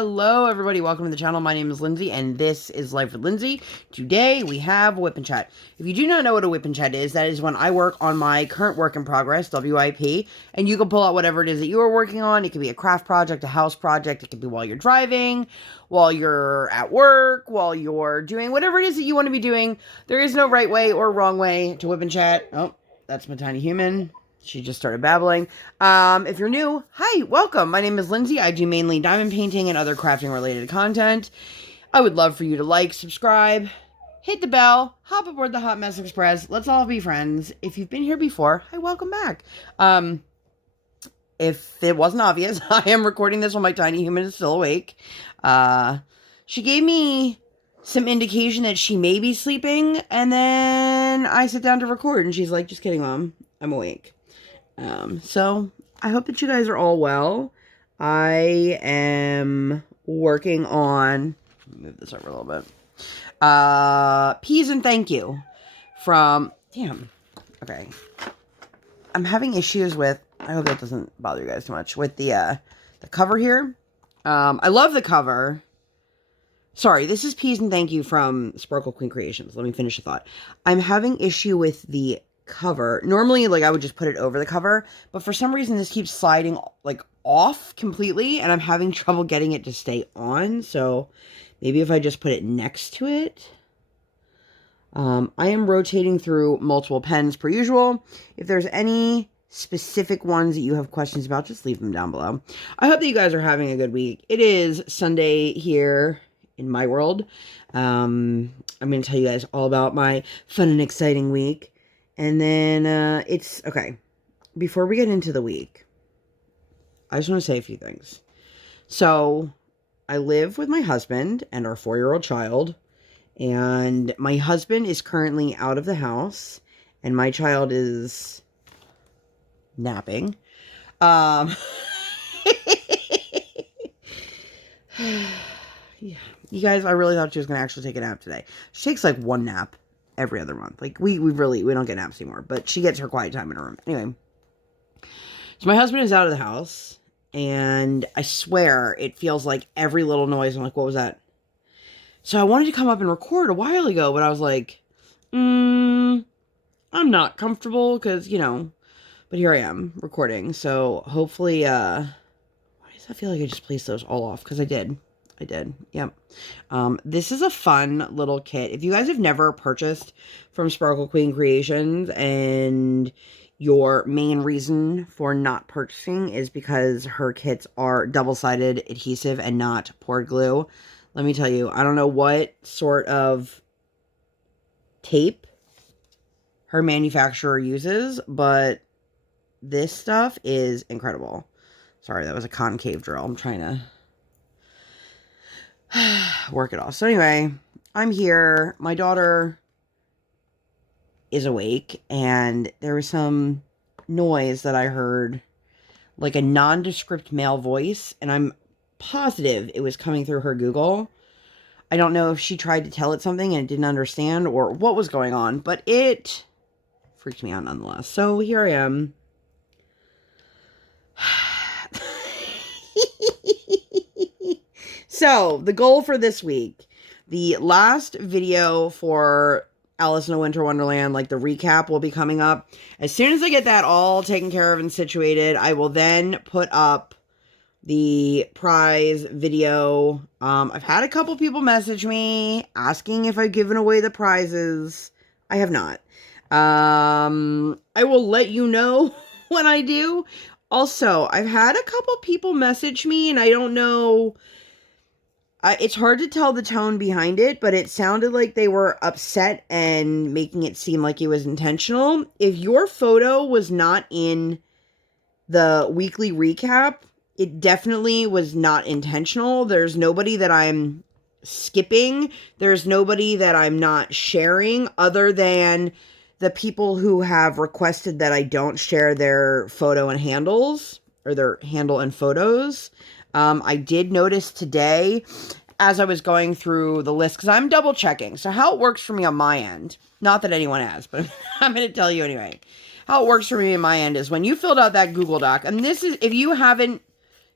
Hello everybody, welcome to the channel. My name is Lindsay and this is Life with Lindsay. Today we have WIP Chat. If you do not know what a WIP Chat is, that is when I work on my current work in progress, WIP, and you can pull out whatever it is that you are working on. It could be a craft project, a house project, it could be while you're driving, while you're at work, while you're doing whatever it is that you want to be doing. There is no right way or wrong way to WIP Chat. Oh, that's my tiny human. She just started babbling. If you're new, hi, welcome. My name is Lindsay. I do mainly diamond painting and other crafting related content. I would love for you to like, subscribe, hit the bell, hop aboard the Hot Mess Express. Let's all be friends. If you've been here before, hi, welcome back. If it wasn't obvious, I am recording this while my tiny human is still awake. She gave me some indication that she may be sleeping, and then I sit down to record, and she's like, just kidding, Mom. I'm awake. So I hope that you guys are all well. I am working on, move this over a little bit, Peas and Thank You from, okay. I'm having issues with, I hope that doesn't bother you guys too much, with the cover here. I love the cover. Sorry, this is Peas and Thank You from Sparkle Queen Creations. Let me finish the thought. I'm having issue with the cover. Normally, like, I would just put it over the cover, but for some reason this keeps sliding like off completely, and I'm having trouble getting it to stay on. So maybe if I just put it next to it. I am rotating through multiple pens per usual. If there's any specific ones that you have questions about, just leave them down below. I hope that you guys are having a good week. It is Sunday here in my world. I'm going to tell you guys all about my fun and exciting week. And then, okay, before we get into the week, I just want to say a few things. So, I live with my husband and our 4-year-old child, and my husband is currently out of the house, and my child is napping. Yeah. You guys, I really thought she was going to actually take a nap today. She takes like one nap every other month. Like, we don't get naps anymore, but she gets her quiet time in her room. Anyway, so my husband is out of the house, and I swear it feels like every little noise. I'm like, what was that? So I wanted to come up and record a while ago, but I was like, I'm not comfortable because, but here I am recording. So hopefully, why does that feel like I just placed those all off? Because I did. Yep. This is a fun little kit. If you guys have never purchased from Sparkle Queen Creations and your main reason for not purchasing is because her kits are double-sided adhesive and not poured glue, let me tell you, I don't know what sort of tape her manufacturer uses, but this stuff is incredible. Sorry, that was a concave drill. I'm trying to work it off. So anyway, I'm here. My daughter is awake, and there was some noise that I heard, like a nondescript male voice, and I'm positive it was coming through her Google. I don't know if she tried to tell it something and it didn't understand or what was going on, but it freaked me out nonetheless. So here I am. So, the goal for this week, the last video for Alice in a Winter Wonderland, like the recap, will be coming up. As soon as I get that all taken care of and situated, I will then put up the prize video. I've had a couple people message me asking if I've given away the prizes. I have not. I will let you know when I do. Also, I've had a couple people message me, and I don't know. It's hard to tell the tone behind it, but it sounded like they were upset and making it seem like it was intentional. If your photo was not in the weekly recap, it definitely was not intentional. There's nobody that I'm skipping. There's nobody that I'm not sharing other than the people who have requested that I don't share their photo and handles, or their handle and photos. I did notice today, as I was going through the list, because I'm double checking. So how it works for me on my end, not that anyone has, but I'm going to tell you anyway. How it works for me on my end is when you filled out that Google Doc, and this is, if you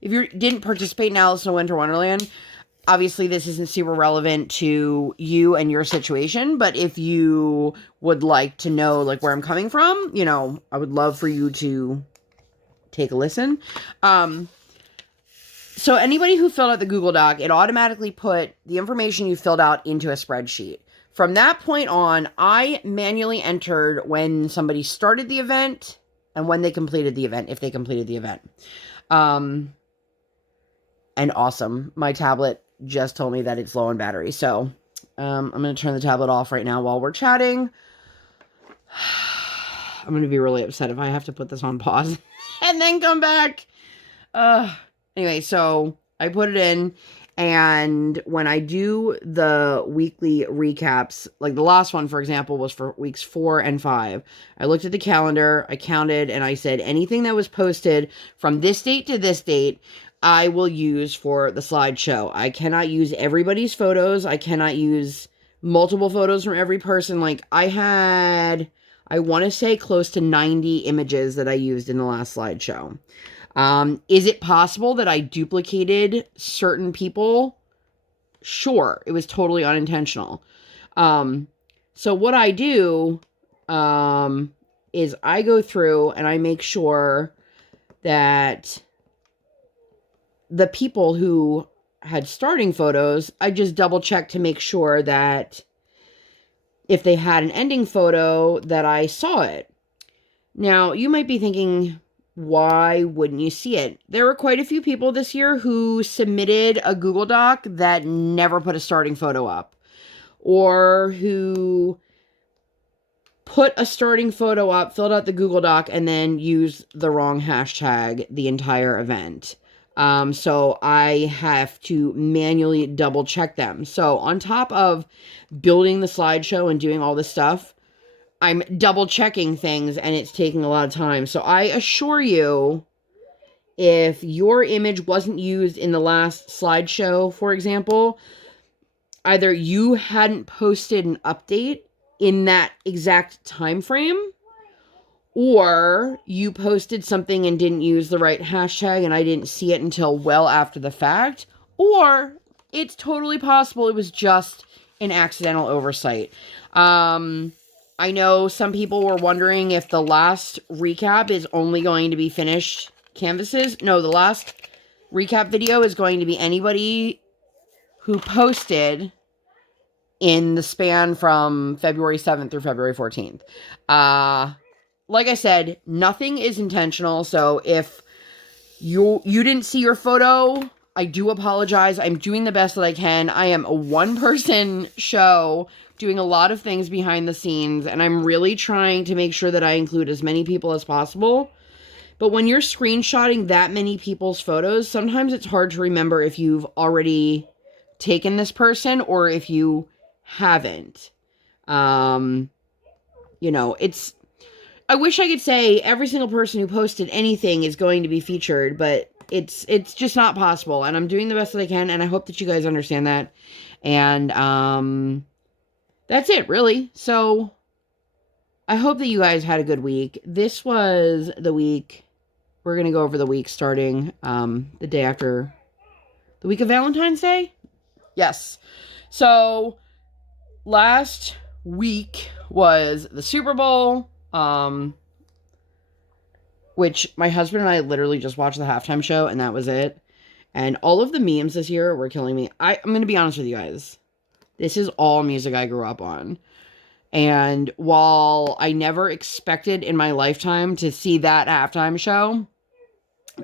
if you didn't participate in Alice in Winter Wonderland, obviously this isn't super relevant to you and your situation, but if you would like to know like where I'm coming from, you know, I would love for you to take a listen. So anybody who filled out the Google Doc, it automatically put the information you filled out into a spreadsheet. From that point on, I manually entered when somebody started the event and when they completed the event, if they completed the event. And awesome. My tablet just told me that it's low on battery. So I'm going to turn the tablet off right now while we're chatting. I'm going to be really upset if I have to put this on pause and then come back. Anyway, so I put it in, and when I do the weekly recaps, like the last one, for example, was for weeks 4 and 5. I looked at the calendar, I counted, and I said anything that was posted from this date to this date, I will use for the slideshow. I cannot use everybody's photos. I cannot use multiple photos from every person. Like, I want to say close to 90 images that I used in the last slideshow. Is it possible that I duplicated certain people? Sure. It was totally unintentional. So what I do, is I go through and I make sure that the people who had starting photos, I just double check to make sure that if they had an ending photo that I saw it. Now, you might be thinking, why wouldn't you see it? There were quite a few people this year who submitted a Google Doc that never put a starting photo up, or who put a starting photo up, filled out the Google Doc, and then used the wrong hashtag the entire event. So I have to manually double check them. So on top of building the slideshow and doing all this stuff, I'm double checking things, and it's taking a lot of time. So I assure you, if your image wasn't used in the last slideshow, for example, either you hadn't posted an update in that exact time frame, or you posted something and didn't use the right hashtag and I didn't see it until well after the fact, or it's totally possible it was just an accidental oversight. I know some people were wondering if the last recap is only going to be finished canvases. No, the last recap video is going to be anybody who posted in the span from February 7th through February 14th. Like I said, nothing is intentional. So if you didn't see your photo, I do apologize. I'm doing the best that I can. I am a one-person show doing a lot of things behind the scenes, and I'm really trying to make sure that I include as many people as possible. But when you're screenshotting that many people's photos, sometimes it's hard to remember if you've already taken this person or if you haven't. You know, I wish I could say every single person who posted anything is going to be featured, but it's just not possible, and I'm doing the best that I can, and I hope that you guys understand that. And that's it, really. So I hope that you guys had a good week. This was the week. We're going to go over the week starting the day after the week of Valentine's Day. Yes. So last week was the Super Bowl, which my husband and I literally just watched the halftime show, and that was it. And all of the memes this year were killing me. I'm going to be honest with you guys. This is all music I grew up on. And while I never expected in my lifetime to see that halftime show,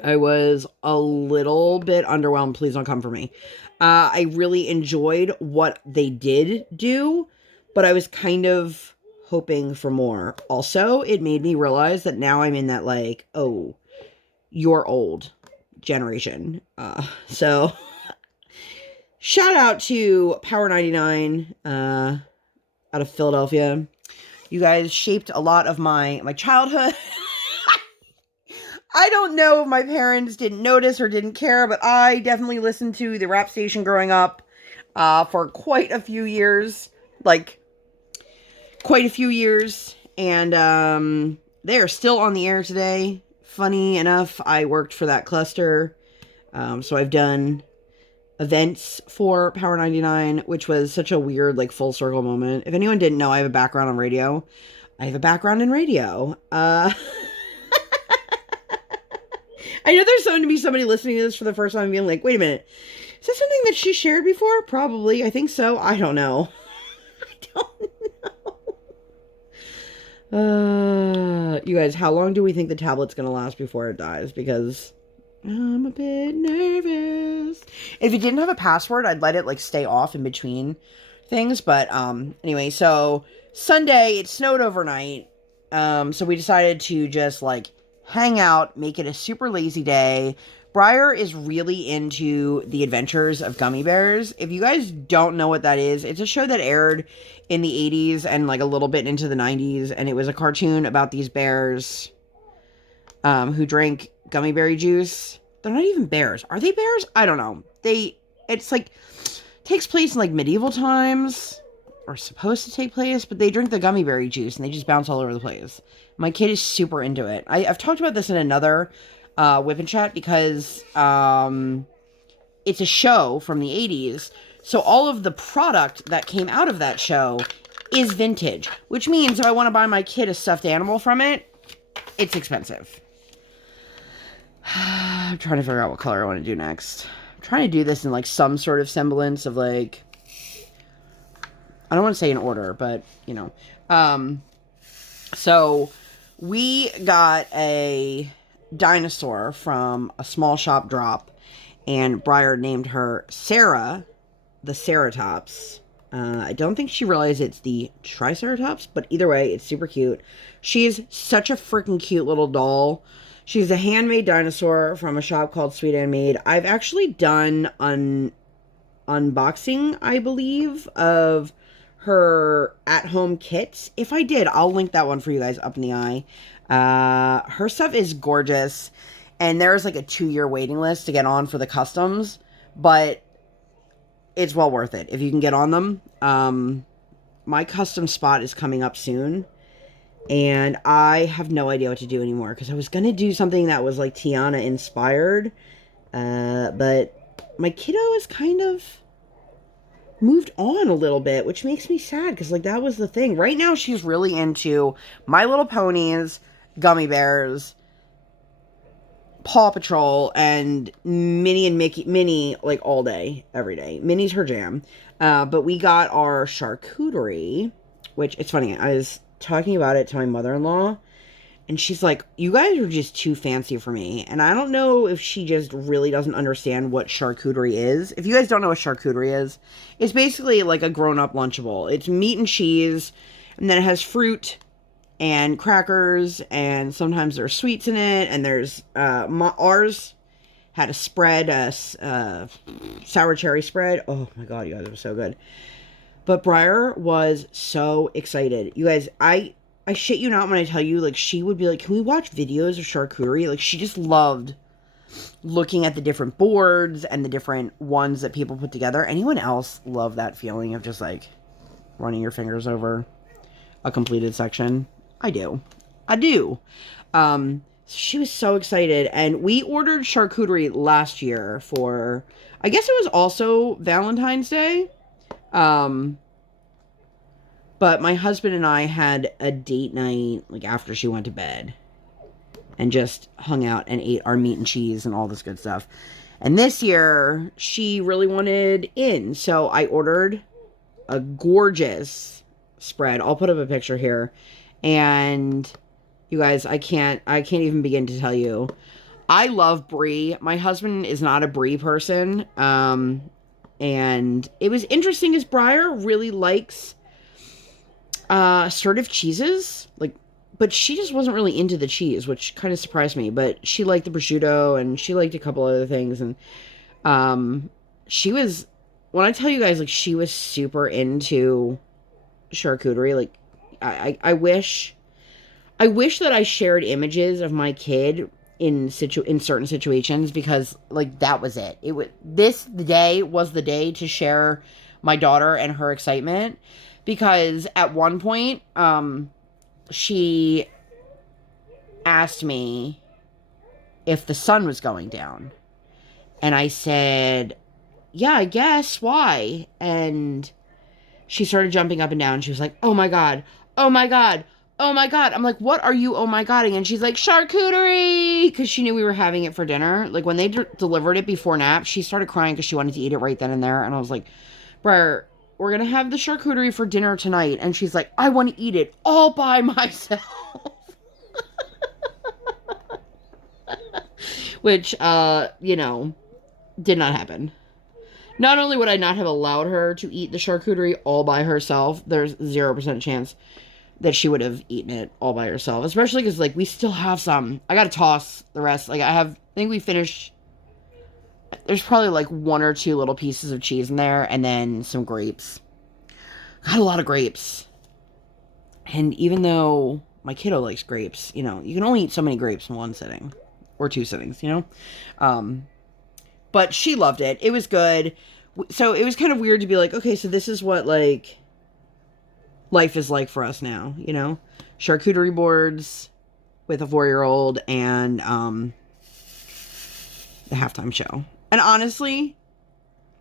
I was a little bit underwhelmed. Please don't come for me. I really enjoyed what they did do, but I was kind of hoping for more. Also, it made me realize that now I'm in that, like, oh, you're old generation. So shout out to Power 99 out of Philadelphia. You guys shaped a lot of my childhood. I don't know if my parents didn't notice or didn't care, but I definitely listened to the rap station growing up for quite a few years. And they are still on the air today. Funny enough, I worked for that cluster So I've done events for Power 99, which was such a weird, like, full circle moment. If anyone didn't know, I have a background on radio. I have a background in radio. I know there's going to be somebody listening to this for the first time being like, wait a minute, is this something that she shared before? Probably. I think so. I don't know. I don't know. You guys, how long do we think the tablet's going to last before it dies? Because I'm a bit nervous. If it didn't have a password, I'd let it, like, stay off in between things. But anyway, so Sunday, it snowed overnight. So we decided to just, like, hang out, make it a super lazy day. Briar is really into the adventures of gummy bears. If you guys don't know what that is, it's a show that aired in the 80s and, like, a little bit into the 90s. And it was a cartoon about these bears who drank gummy berry juice. They're not even bears. Are they bears? I don't know. It's like, takes place in, like, medieval times, or supposed to take place, but they drink the gummy berry juice and they just bounce all over the place. My kid is super into it. I've talked about this in another WIP Chat because it's a show from the 80s. So all of the product that came out of that show is vintage, which means if I want to buy my kid a stuffed animal from it, it's expensive. I'm trying to figure out what color I want to do next. I'm trying to do this in, like, some sort of semblance of, like, I don't want to say in order, but, you know. So we got a dinosaur from a small shop drop, and Briar named her Sarah, the Ceratops. I don't think she realized it's the Triceratops, but either way, it's super cute. She's such a freaking cute little doll. She's a handmade dinosaur from a shop called Sweet Handmade. I've actually done an unboxing, I believe, of her at-home kits. If I did, I'll link that one for you guys up in the eye. Her stuff is gorgeous, and there's, like, a 2-year waiting list to get on for the customs, but it's well worth it if you can get on them. My custom spot is coming up soon, and I have no idea what to do anymore, because I was going to do something that was, like, Tiana inspired, but my kiddo is kind of moved on a little bit, which makes me sad, because, like, that was the thing. Right now, she's really into My Little Ponies, gummy bears, Paw Patrol, and Minnie and Mickey. Minnie, like, all day, every day. Minnie's her jam. But we got our charcuterie, which, it's funny, I was talking about it to my mother-in-law, and she's like, you guys are just too fancy for me. And I don't know if she just really doesn't understand what charcuterie is. If you guys don't know what charcuterie is, it's basically like a grown-up Lunchable. It's meat and cheese, and then it has fruit and crackers, and sometimes there's sweets in it, and there's, ours had a spread, sour cherry spread. Oh my god, you guys, it was so good. But Briar was so excited. You guys, I shit you not when I tell you, like, she would be like, can we watch videos of charcuterie? Like, she just loved looking at the different boards and the different ones that people put together. Anyone else love that feeling of just, like, running your fingers over a completed section? I do. I do. She was so excited, and we ordered charcuterie last year for, I guess it was also Valentine's Day. But my husband and I had a date night, like, after she went to bed, and just hung out and ate our meat and cheese and all this good stuff. And this year, she really wanted in, so I ordered a gorgeous spread. I'll put up a picture here. And you guys, I can't even begin to tell you. I love brie. My husband is not a brie person. And it was interesting as Briar really likes assertive cheeses, like, but she just wasn't really into the cheese, which kind of surprised me. But she liked the prosciutto, and she liked a couple other things, and she was, when I tell you guys, like, she was super into charcuterie. Like, I wish that I shared images of my kid in certain situations, because, like, that was it. The day was the day to share my daughter and her excitement, because at one point, she asked me if the sun was going down, And I said, yeah, I guess. Why? And she started jumping up and down. She was like, oh my God. Oh my God. Oh my God. I'm like, what are you oh my Godding? And she's like, charcuterie. Because she knew we were having it for dinner. Like, when they delivered it before nap, she started crying because she wanted to eat it right then and there. And I was like, Briar, we're going to have the charcuterie for dinner tonight. And she's like, I want to eat it all by myself. Which, you know, did not happen. Not only would I not have allowed her to eat the charcuterie all by herself, there's 0% chance that she would have eaten it all by herself. Especially because, like, we still have some. I gotta toss the rest. Like, I think we finished. There's probably, like, 1 or 2 little pieces of cheese in there, and then some grapes. I had a lot of grapes. And even though my kiddo likes grapes, you know, you can only eat so many grapes in one sitting. Or 2 sittings, you know? But she loved it. It was good. So it was kind of weird to be like, okay, so this is what, like, life is like for us now, you know? Charcuterie boards with a 4-year-old and the halftime show. And honestly,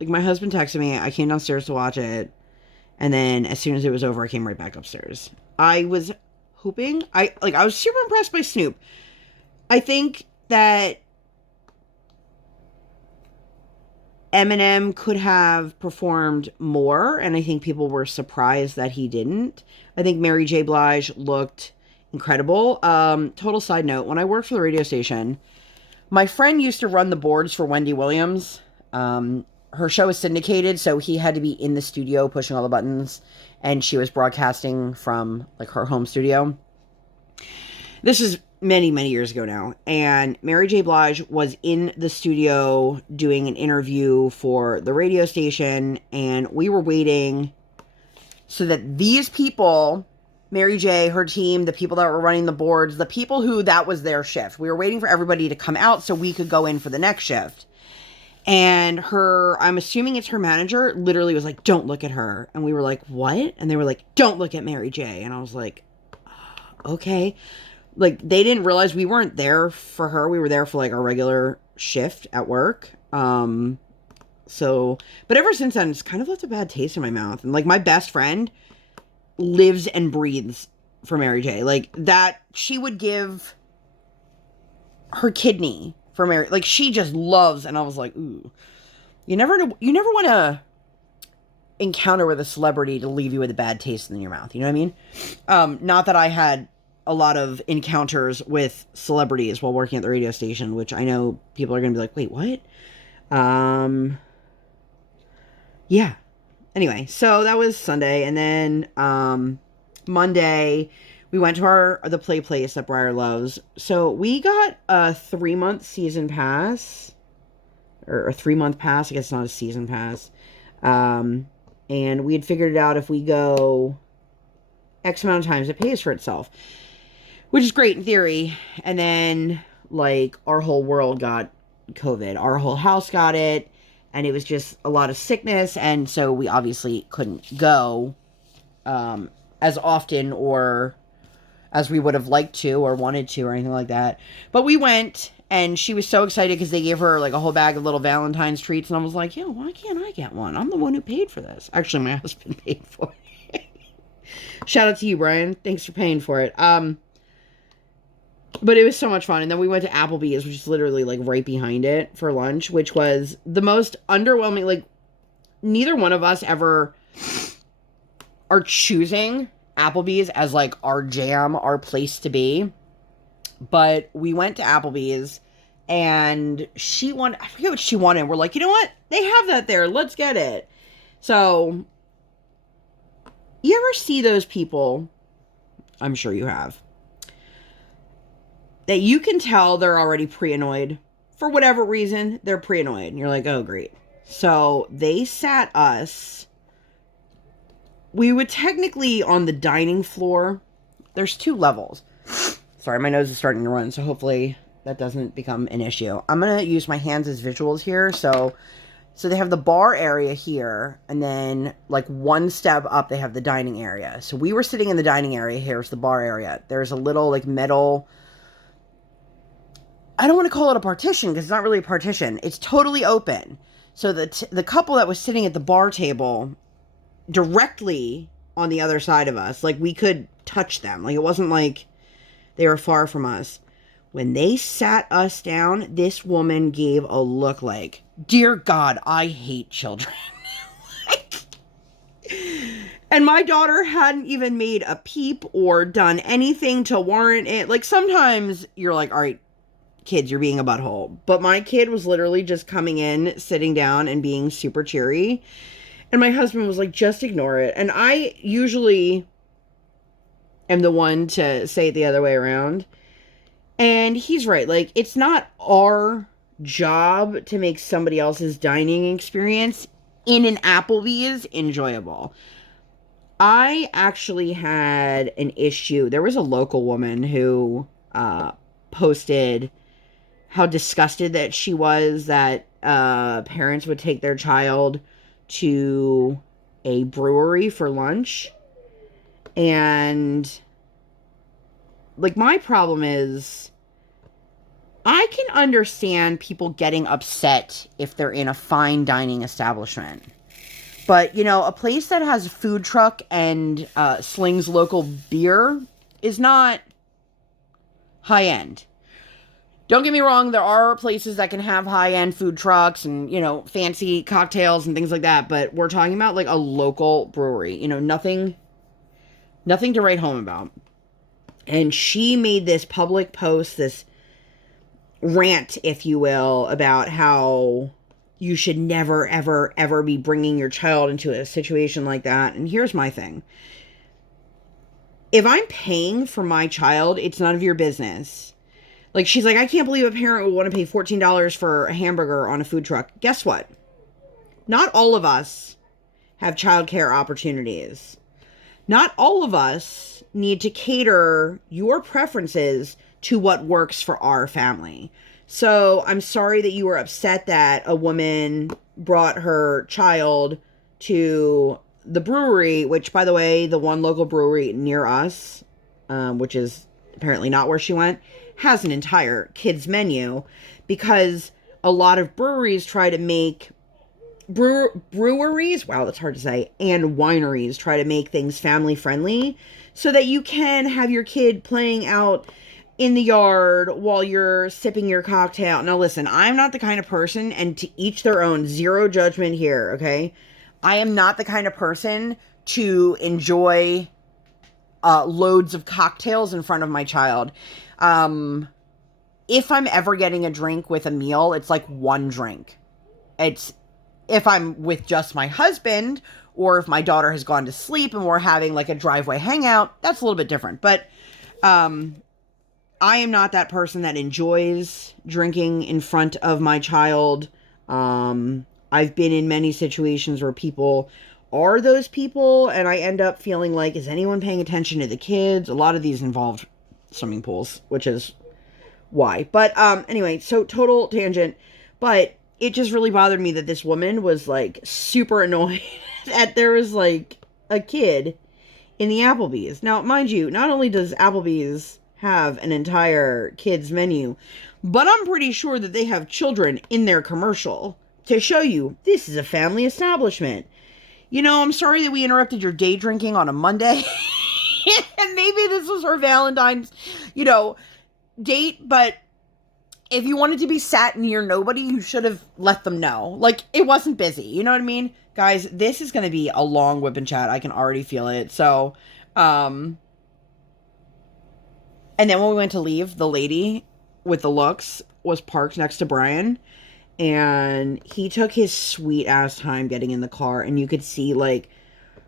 like, my husband texted me. I came downstairs to watch it. And then as soon as it was over, I came right back upstairs. I was hoping. I was super impressed by Snoop. I think that Eminem could have performed more, and I think people were surprised that he didn't. I think Mary J. Blige looked incredible. Total side note, when I worked for the radio station, my friend used to run the boards for Wendy Williams. Her show is syndicated, so he had to be in the studio pushing all the buttons, and she was broadcasting from, like, her home studio. This is many, many years ago now. And Mary J. Blige was in the studio doing an interview for the radio station. And we were waiting so that these people, Mary J., her team, the people that were running the boards, the people who that was their shift. We were waiting for everybody to come out so we could go in for the next shift. And I'm assuming it's her manager, literally was like, don't look at her. And we were like, what? And they were like, don't look at Mary J. And I was like, okay. Like, they didn't realize we weren't there for her. We were there for, like, our regular shift at work. But ever since then, it's kind of left a bad taste in my mouth. And, like, my best friend lives and breathes for Mary J. Like, that, she would give her kidney for Mary. Like, she just loves, and I was like, ooh. You never want to encounter with a celebrity to leave you with a bad taste in your mouth. You know what I mean? Not that I had a lot of encounters with celebrities while working at the radio station, which I know people are going to be like, wait, what? Yeah. Anyway, so that was Sunday. And then, Monday, we went to the play place that Briar loves. So we got a 3-month season pass, or a 3-month pass. I guess it's not a season pass. And we had figured it out, if we go X amount of times, it pays for itself. Which is great in theory. And then, like, our whole world got COVID. Our whole house got it. And it was just a lot of sickness. And so we obviously couldn't go as often or as we would have liked to or wanted to or anything like that. But we went, and she was so excited because they gave her, like, a whole bag of little Valentine's treats. And I was like, yeah, why can't I get one? I'm the one who paid for this. Actually, my husband paid for it. Shout out to you, Brian. Thanks for paying for it. But it was so much fun. And then we went to Applebee's, which is literally, like, right behind it for lunch, which was the most underwhelming. Like, neither one of us ever are choosing Applebee's as, like, our jam, our place to be. But we went to Applebee's, and I forget what she wanted. We're like, you know what? They have that there. Let's get it. So, you ever see those people? I'm sure you have. That you can tell they're already pre-annoyed. For whatever reason, they're pre-annoyed. And you're like, oh, great. So, they sat us. We were technically on the dining floor. There's 2 levels. Sorry, my nose is starting to run, so hopefully that doesn't become an issue. I'm going to use my hands as visuals here. So they have the bar area here, and then, like, 1 step up, they have the dining area. So we were sitting in the dining area. Here's the bar area. There's a little, like, metal I don't want to call it a partition because it's not really a partition. It's totally open. So the couple that was sitting at the bar table directly on the other side of us, like we could touch them. Like it wasn't like they were far from us. When they sat us down, this woman gave a look like, dear God, I hate children. And my daughter hadn't even made a peep or done anything to warrant it. Like, sometimes you're like, all right, kids, you're being a butthole. But my kid was literally just coming in, sitting down, and being super cheery. And my husband was like, just ignore it. And I usually am the one to say it the other way around. And he's right. Like, it's not our job to make somebody else's dining experience in an Applebee's enjoyable. I actually had an issue. There was a local woman who posted how disgusted that she was that parents would take their child to a brewery for lunch. And, like, my problem is, I can understand people getting upset if they're in a fine dining establishment. But, you know, a place that has a food truck and slings local beer is not high-end. Don't get me wrong, there are places that can have high-end food trucks and, you know, fancy cocktails and things like that. But we're talking about, like, a local brewery. You know, nothing to write home about. And she made this public post, this rant, if you will, about how you should never, ever, ever be bringing your child into a situation like that. And here's my thing. If I'm paying for my child, it's none of your business. Like, she's like, I can't believe a parent would want to pay $14 for a hamburger on a food truck. Guess what? Not all of us have childcare opportunities. Not all of us need to cater your preferences to what works for our family. So I'm sorry that you were upset that a woman brought her child to the brewery, which, by the way, the one local brewery near us, which is apparently not where she went, has an entire kids menu, because a lot of breweries try to make breweries, wow, that's hard to say, and wineries try to make things family friendly so that you can have your kid playing out in the yard while you're sipping your cocktail. Now listen, I'm not the kind of person, and to each their own, zero judgment here, okay? I am not the kind of person to enjoy loads of cocktails in front of my child. If I'm ever getting a drink with a meal, it's like one drink. It's if I'm with just my husband, or if my daughter has gone to sleep and we're having like a driveway hangout, that's a little bit different. But I am not that person that enjoys drinking in front of my child. I've been in many situations where people are those people, and I end up feeling like, is anyone paying attention to the kids? A lot of these involve swimming pools, which is why. But anyway, so total tangent. But it just really bothered me that this woman was like super annoyed that there was like a kid in the Applebee's. Now, mind you, not only does Applebee's have an entire kids menu, but I'm pretty sure that they have children in their commercial to show you this is a family establishment. You know, I'm sorry that we interrupted your day drinking on a Monday. And maybe this was her Valentine's, you know, date, but if you wanted to be sat near nobody, you should have let them know. Like, it wasn't busy. You know what I mean? Guys, this is going to be a long WIP Chat. I can already feel it. So, and then when we went to leave, the lady with the looks was parked next to Brian. And he took his sweet ass time getting in the car. And you could see, like,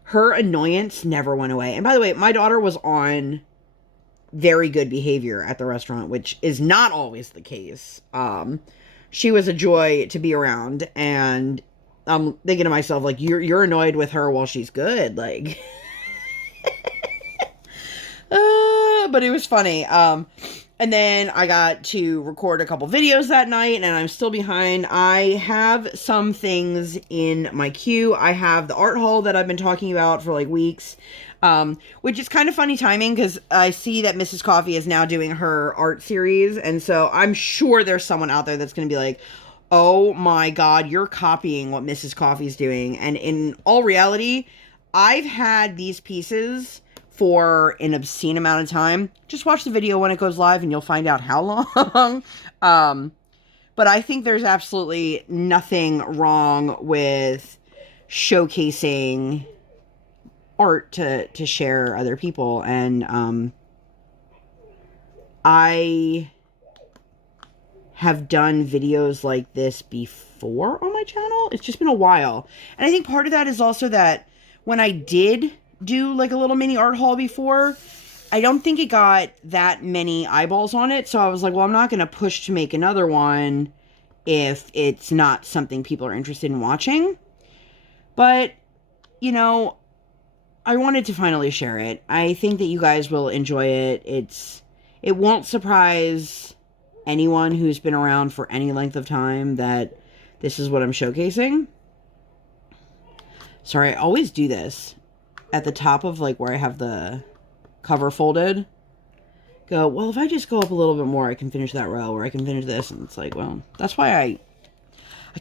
her annoyance never went away. And by the way, my daughter was on very good behavior at the restaurant, which is not always the case. She was a joy to be around. And I'm thinking to myself, like, you're annoyed with her while she's good. Like, but it was funny. And then I got to record a couple videos that night, and I'm still behind. I have some things in my queue. I have the art haul that I've been talking about for like weeks. Which is kind of funny timing because I see that Mrs. Coffee is now doing her art series. And so I'm sure there's someone out there that's going to be like, oh my God, you're copying what Mrs. Coffee's doing. And in all reality, I've had these pieces for an obscene amount of time. Just watch the video when it goes live and you'll find out how long. But I think there's absolutely nothing wrong with showcasing art to share other people. And I have done videos like this before on my channel. It's just been a while. And I think part of that is also that when I did do like a little mini art haul before, I don't think it got that many eyeballs on it. So I was like, well, I'm not going to push to make another one if it's not something people are interested in watching. But, you know, I wanted to finally share it. I think that you guys will enjoy it. It won't surprise anyone who's been around for any length of time that this is what I'm showcasing. Sorry, I always do this at the top of like where I have the cover folded. Go, well, if I just go up a little bit more, I can finish that row, or I can finish this. And it's like, well, that's why I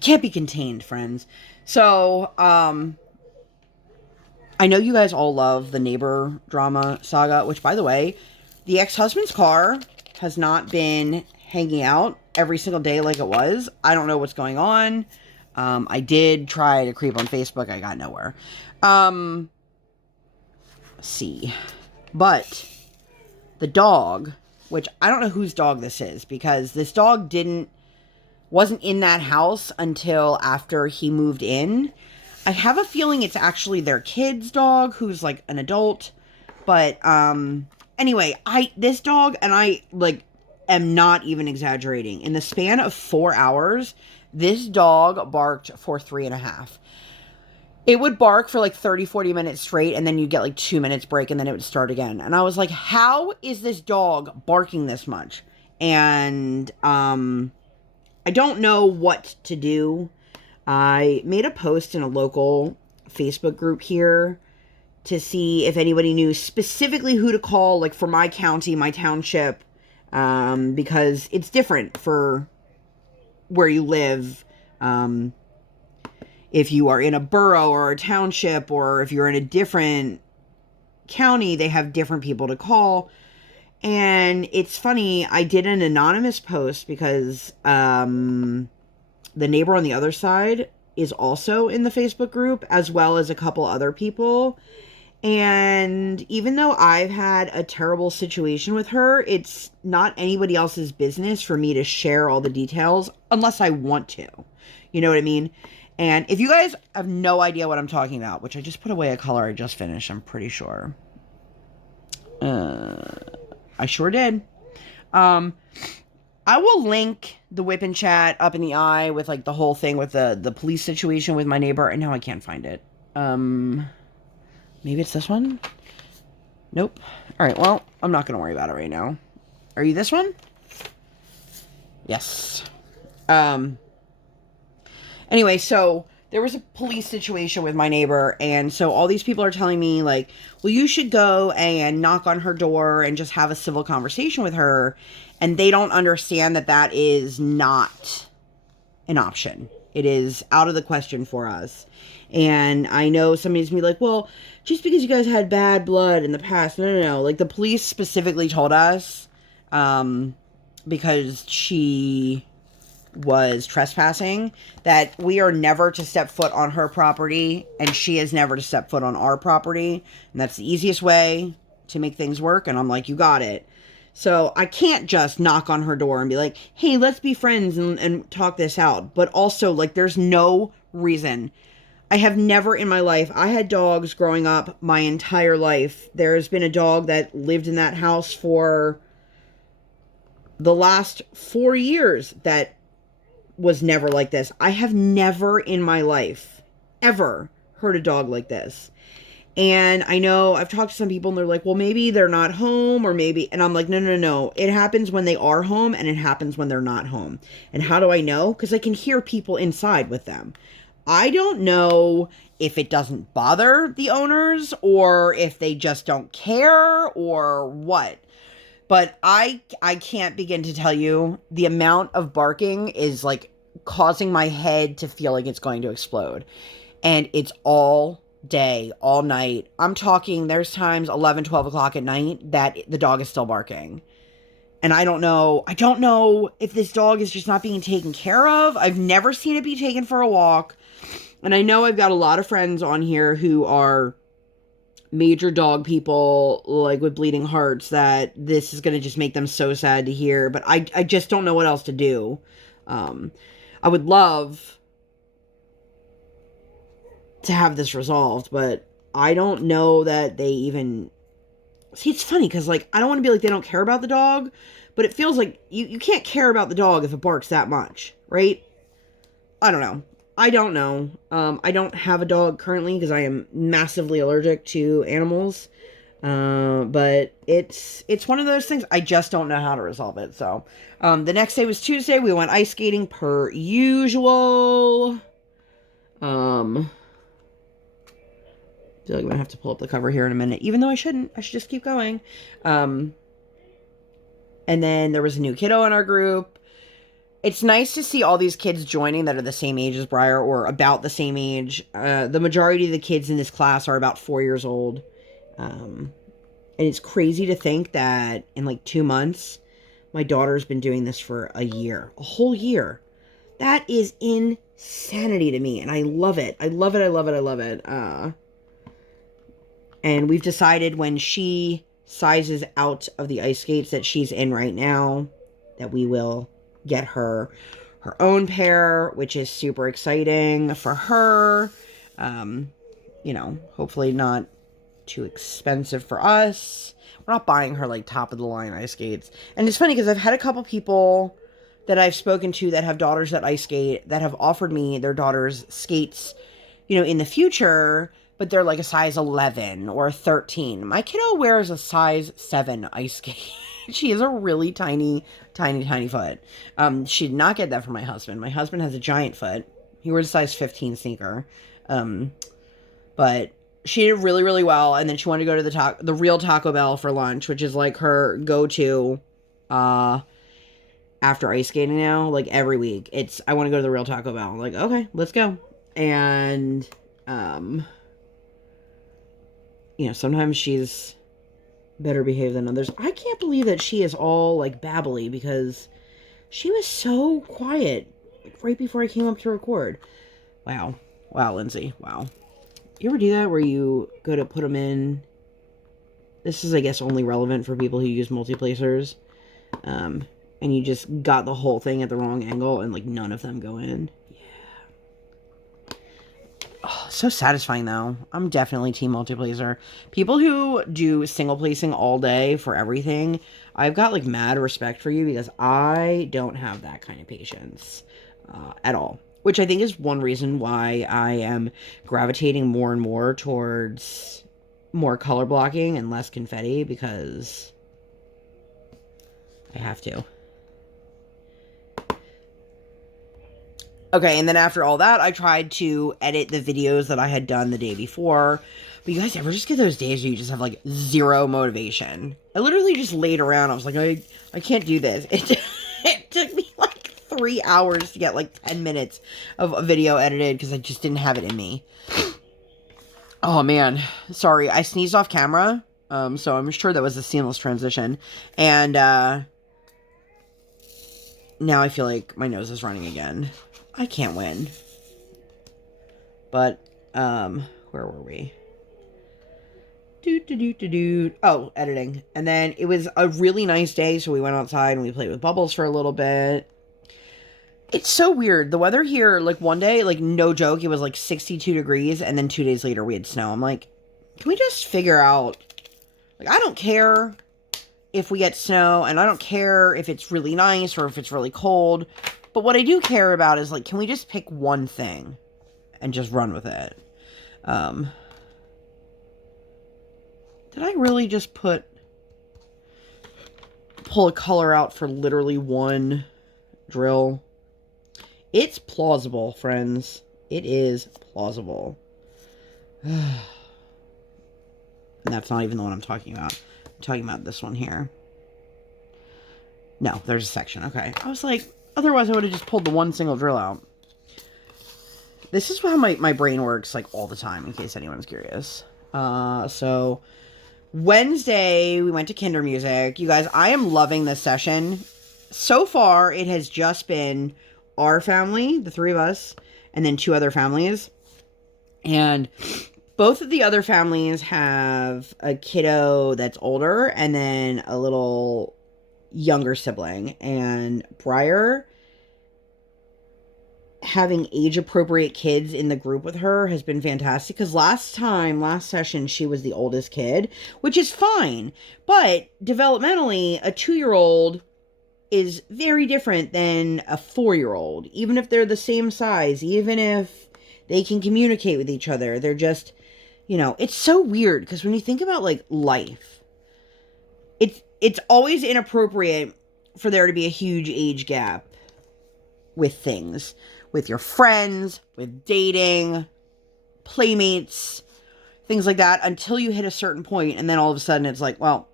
can't be contained, friends. So, I know you guys all love the neighbor drama saga, which, by the way, the ex-husband's car has not been hanging out every single day like it was. I don't know what's going on. I did try to creep on Facebook. I got nowhere. Let's see. But the dog, which I don't know whose dog this is, because this dog wasn't in that house until after he moved in. I have a feeling it's actually their kid's dog, who's like an adult. But anyway, this dog, and I like am not even exaggerating. In the span of 4 hours, this dog barked for 3.5. It would bark for like 30, 40 minutes straight, and then you'd get like 2 minutes break, and then it would start again. And I was like, how is this dog barking this much? And I don't know what to do. I made a post in a local Facebook group here to see if anybody knew specifically who to call, like for my county, my township, because it's different for where you live. If you are in a borough or a township, or if you're in a different county, they have different people to call. And it's funny, I did an anonymous post because the neighbor on the other side is also in the Facebook group, as well as a couple other people. And even though I've had a terrible situation with her, it's not anybody else's business for me to share all the details unless I want to. You know what I mean? And if you guys have no idea what I'm talking about, which I just put away a color I just finished, I'm pretty sure. I sure did. I will link the WIP Chat up in the eye with like the whole thing with the police situation with my neighbor. And now I can't find it. Maybe it's this one? Nope. All right, well, I'm not going to worry about it right now. Are you this one? Yes. Anyway, so there was a police situation with my neighbor, and so all these people are telling me, like, well, you should go and knock on her door and just have a civil conversation with her, and they don't understand that that is not an option. It is out of the question for us. And I know somebody's going to be like, well, just because you guys had bad blood in the past, no. Like, the police specifically told us, because she was trespassing, that we are never to step foot on her property, and she is never to step foot on our property, and that's the easiest way to make things work. And I'm like, you got it. So I can't just knock on her door and be like, hey, let's be friends and talk this out. But also, like, there's no reason. I have never in my life, I had dogs growing up my entire life. There's been a dog that lived in that house for the last 4 years that was never like this. I have never in my life ever heard a dog like this. And I know I've talked to some people and they're like, well, maybe they're not home, or maybe, and I'm like, no. It happens when they are home, and it happens when they're not home. And how do I know? Because I can hear people inside with them. I don't know if it doesn't bother the owners or if they just don't care or what. But I can't begin to tell you the amount of barking is like causing my head to feel like it's going to explode. And it's all day, all night. I'm talking, there's times 11, 12 o'clock at night that the dog is still barking. And I don't know if this dog is just not being taken care of. I've never seen it be taken for a walk. And I know I've got a lot of friends on here who are major dog people, like with bleeding hearts, that this is going to just make them so sad to hear. But I just don't know what else to do. I would love to have this resolved, but I don't know that they even... See, it's funny, because, like, I don't want to be like they don't care about the dog, but it feels like you can't care about the dog if it barks that much, right? I don't know. I don't have a dog currently because I am massively allergic to animals. But it's one of those things, I just don't know how to resolve it. So, the next day was Tuesday. We went ice skating per usual. I feel like I'm gonna have to pull up the cover here in a minute, even though I shouldn't. I should just keep going. And then there was a new kiddo in our group. It's nice to see all these kids joining that are the same age as Briar or about the same age. The majority of the kids in this class are about 4 years old. And it's crazy to think that in like 2 months, my daughter's been doing this for a year, a whole year. That is insanity to me. And I love it. I love it. I love it. I love it. And we've decided when she sizes out of the ice skates that she's in right now, that we will get her own pair, which is super exciting for her. You know, hopefully not too expensive for us. We're not buying her like top of the line ice skates. And it's funny because I've had a couple people that I've spoken to that have daughters that ice skate that have offered me their daughters skates, you know, in the future, but they're like a size 11 or 13. My kiddo wears a size 7 ice skate. She has a really tiny foot. She did not get that from my husband. My husband has a giant foot. He wears a size 15 sneaker. But she did really, really well. And then she wanted to go to the real Taco Bell for lunch, which is like her go-to, after ice skating now, like every week. I want to go to the real Taco Bell. I'm like, okay, let's go. And, you know, sometimes she's better behaved than others. I can't believe that she is all like babbly because she was so quiet right before I came up to record. Wow, Lindsay. Wow. You ever do that where you go to put them in? This is, I guess, only relevant for people who use multiplacers. And you just got the whole thing at the wrong angle and like none of them go in. Oh, so satisfying though. I'm definitely team multiplacer. People who do single placing all day for everything, I've got like mad respect for you because I don't have that kind of patience at all. Which I think is one reason why I am gravitating more and more towards more color blocking and less confetti, because I have to. Okay, and then after all that, I tried to edit the videos that I had done the day before. But you guys ever just get those days where you just have, like, zero motivation? I literally just laid around. I was like, I can't do this. It took me, like, 3 hours to get, like, 10 minutes of a video edited because I just didn't have it in me. Oh, man. Sorry, I sneezed off camera. So I'm sure that was a seamless transition. And, now I feel like my nose is running again. I can't win. But, where were we? Oh, editing. And then it was a really nice day, so we went outside and we played with bubbles for a little bit. It's so weird. The weather here, like one day, like no joke, it was like 62 degrees, and then 2 days later we had snow. I'm like, can we just figure out, like, I don't care if we get snow, and I don't care if it's really nice or if it's really cold. But what I do care about is, like, can we just pick one thing and just run with it? Did I really just pull a color out for literally one drill? It's plausible, friends. It is plausible. And that's not even the one I'm talking about. I'm talking about this one here. No, there's a section. Okay. I was like, otherwise I would have just pulled the one single drill out. This is how my brain works, like, all the time, in case anyone's curious. So, Wednesday, we went to Kinder Music. You guys, I am loving this session. So far, it has just been our family, the three of us, and then 2 other families. And both of the other families have a kiddo that's older, and then a little younger sibling. And Briar, having age-appropriate kids in the group with her has been fantastic, because last session, she was the oldest kid, which is fine, but developmentally, a 2-year-old is very different than a 4-year-old, even if they're the same size, even if they can communicate with each other. They're just, it's so weird, because when you think about, like, life, it's always inappropriate for there to be a huge age gap with things. With your friends, with dating, playmates, things like that, until you hit a certain point, and then all of a sudden it's like, well,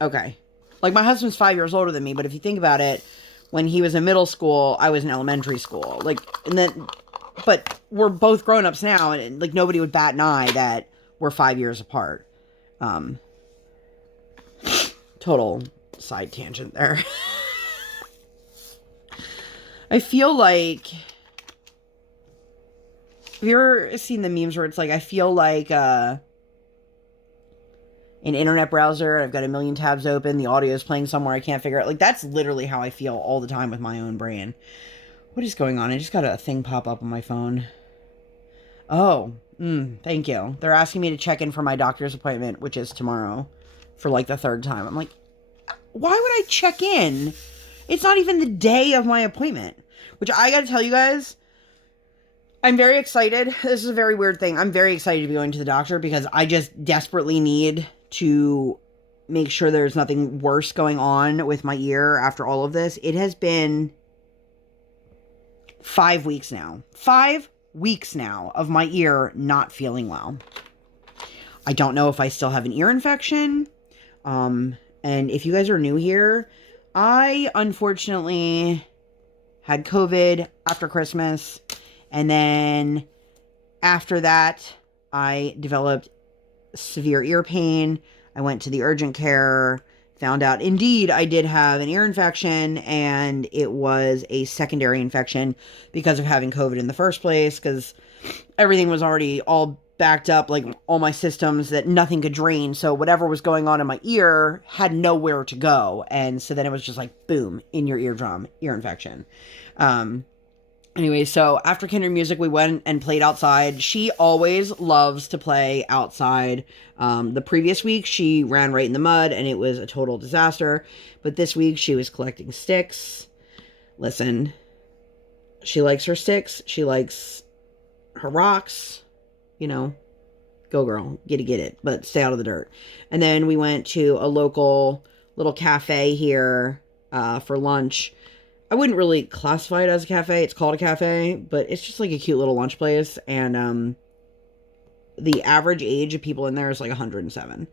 okay. Like, my husband's 5 years older than me, but if you think about it, when he was in middle school, I was in elementary school. Like, but we're both grown-ups now, and, like, nobody would bat an eye that we're 5 years apart. Total side tangent there. I feel like... Have you ever seen the memes where it's like, I feel like an internet browser, I've got a million tabs open, the audio is playing somewhere I can't figure out. Like, that's literally how I feel all the time with my own brain. What is going on? I just got a thing pop up on my phone. Oh, thank you. They're asking me to check in for my doctor's appointment, which is tomorrow, for like the 3rd time. I'm like, why would I check in? It's not even the day of my appointment. Which I gotta tell you guys, I'm very excited. This is a very weird thing. I'm very excited to be going to the doctor, because I just desperately need to make sure there's nothing worse going on with my ear after all of this. It has been 5 weeks now. 5 weeks now of my ear not feeling well. I don't know if I still have an ear infection. And if you guys are new here, I unfortunately had COVID after Christmas. And then after that, I developed severe ear pain. I went to the urgent care, found out indeed I did have an ear infection, and it was a secondary infection because of having COVID in the first place, because everything was already all backed up, like all my systems, that nothing could drain. So whatever was going on in my ear had nowhere to go. And so then it was just like, boom, in your eardrum, ear infection. Anyway, so after Kinder Music, we went and played outside. She always loves to play outside. The previous week, she ran right in the mud, and it was a total disaster. But this week, she was collecting sticks. Listen, she likes her sticks. She likes her rocks. Go girl, get it. But stay out of the dirt. And then we went to a local little cafe here for lunch. I wouldn't really classify it as a cafe. It's called a cafe, but it's just like a cute little lunch place. And the average age of people in there is like 107.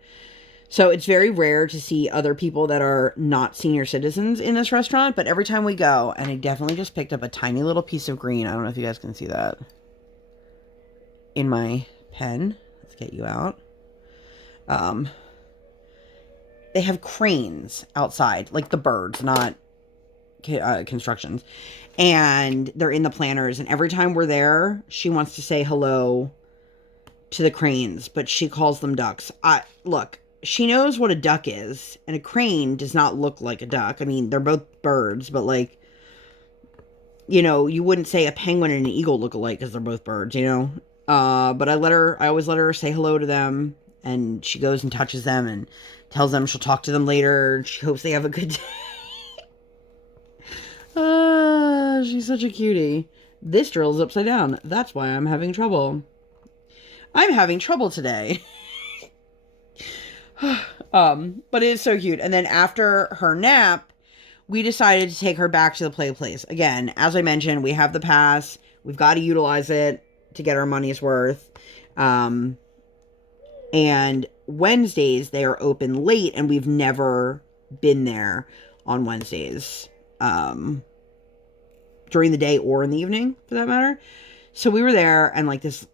So it's very rare to see other people that are not senior citizens in this restaurant. But every time we go, and I definitely just picked up a tiny little piece of green. I don't know if you guys can see that. In my pen. Let's get you out. They have cranes outside, like the birds, not... constructions, and they're in the planters, and every time we're there, she wants to say hello to the cranes, but she calls them ducks. Look, she knows what a duck is, and a crane does not look like a duck. I mean, they're both birds, but like, you wouldn't say a penguin and an eagle look alike because they're both birds, but I always let her say hello to them, and she goes and touches them and tells them she'll talk to them later, and she hopes they have a good day. She's such a cutie. This drill is upside down. That's why I'm having trouble. I'm having trouble today. But it is so cute. And then after her nap, we decided to take her back to the play place. Again, as I mentioned, we have the pass. We've got to utilize it. to get our money's worth. And Wednesdays, they are open late, and we've never been there on Wednesdays. During the day or in the evening, for that matter. So we were there, and like this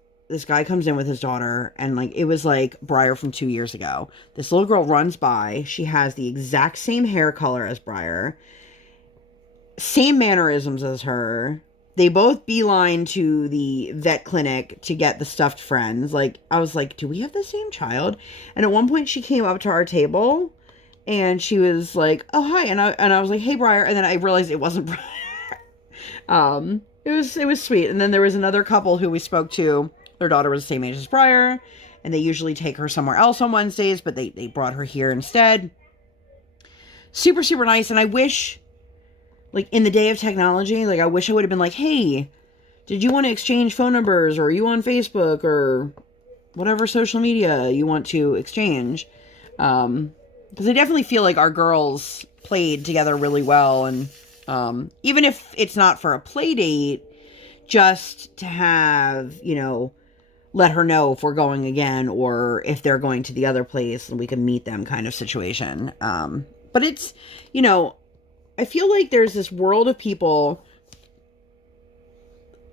guy comes in with his daughter, and like it was like Briar from 2 years ago. This little girl runs by. She has the exact same hair color as Briar, same mannerisms as her. They both beeline to the vet clinic to get the stuffed friends. Like, I was like, do we have the same child? And at one point she came up to our table and she was like, oh, hi. And I was like, hey, Briar. And then I realized it wasn't Briar. It was sweet. And then there was another couple who we spoke to. Their daughter was the same age as Briar, and they usually take her somewhere else on Wednesdays, but they brought her here instead. Super, super nice. And I wish, like, in the day of technology, like, I wish I would have been like, hey, did you want to exchange phone numbers, or are you on Facebook, or whatever social media you want to exchange? Because I definitely feel like our girls played together really well, and even if it's not for a play date, just to have, you know, let her know if we're going again, or if they're going to the other place and we can meet them kind of situation. But it's, you know, I feel like there's this world of people,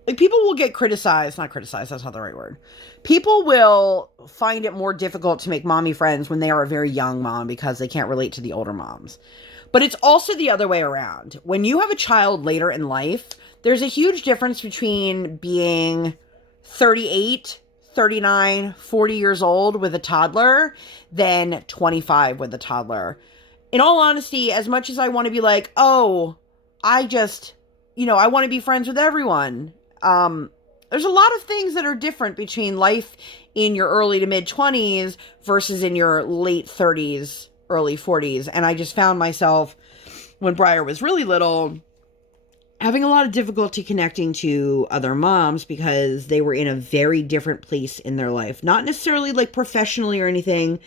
like, people will get criticized, not criticized, that's not the right word. People will find it more difficult to make mommy friends when they are a very young mom because they can't relate to the older moms. But it's also the other way around. When you have a child later in life, there's a huge difference between being 38, 39, 40 years old with a toddler than 25 with a toddler. In all honesty, as much as I want to be like, oh, I just, you know, I want to be friends with everyone. There's a lot of things that are different between life in your early to mid 20s versus in your late 30s, early 40s. And I just found myself, when Briar was really little, having a lot of difficulty connecting to other moms because they were in a very different place in their life. Not necessarily like professionally or anything,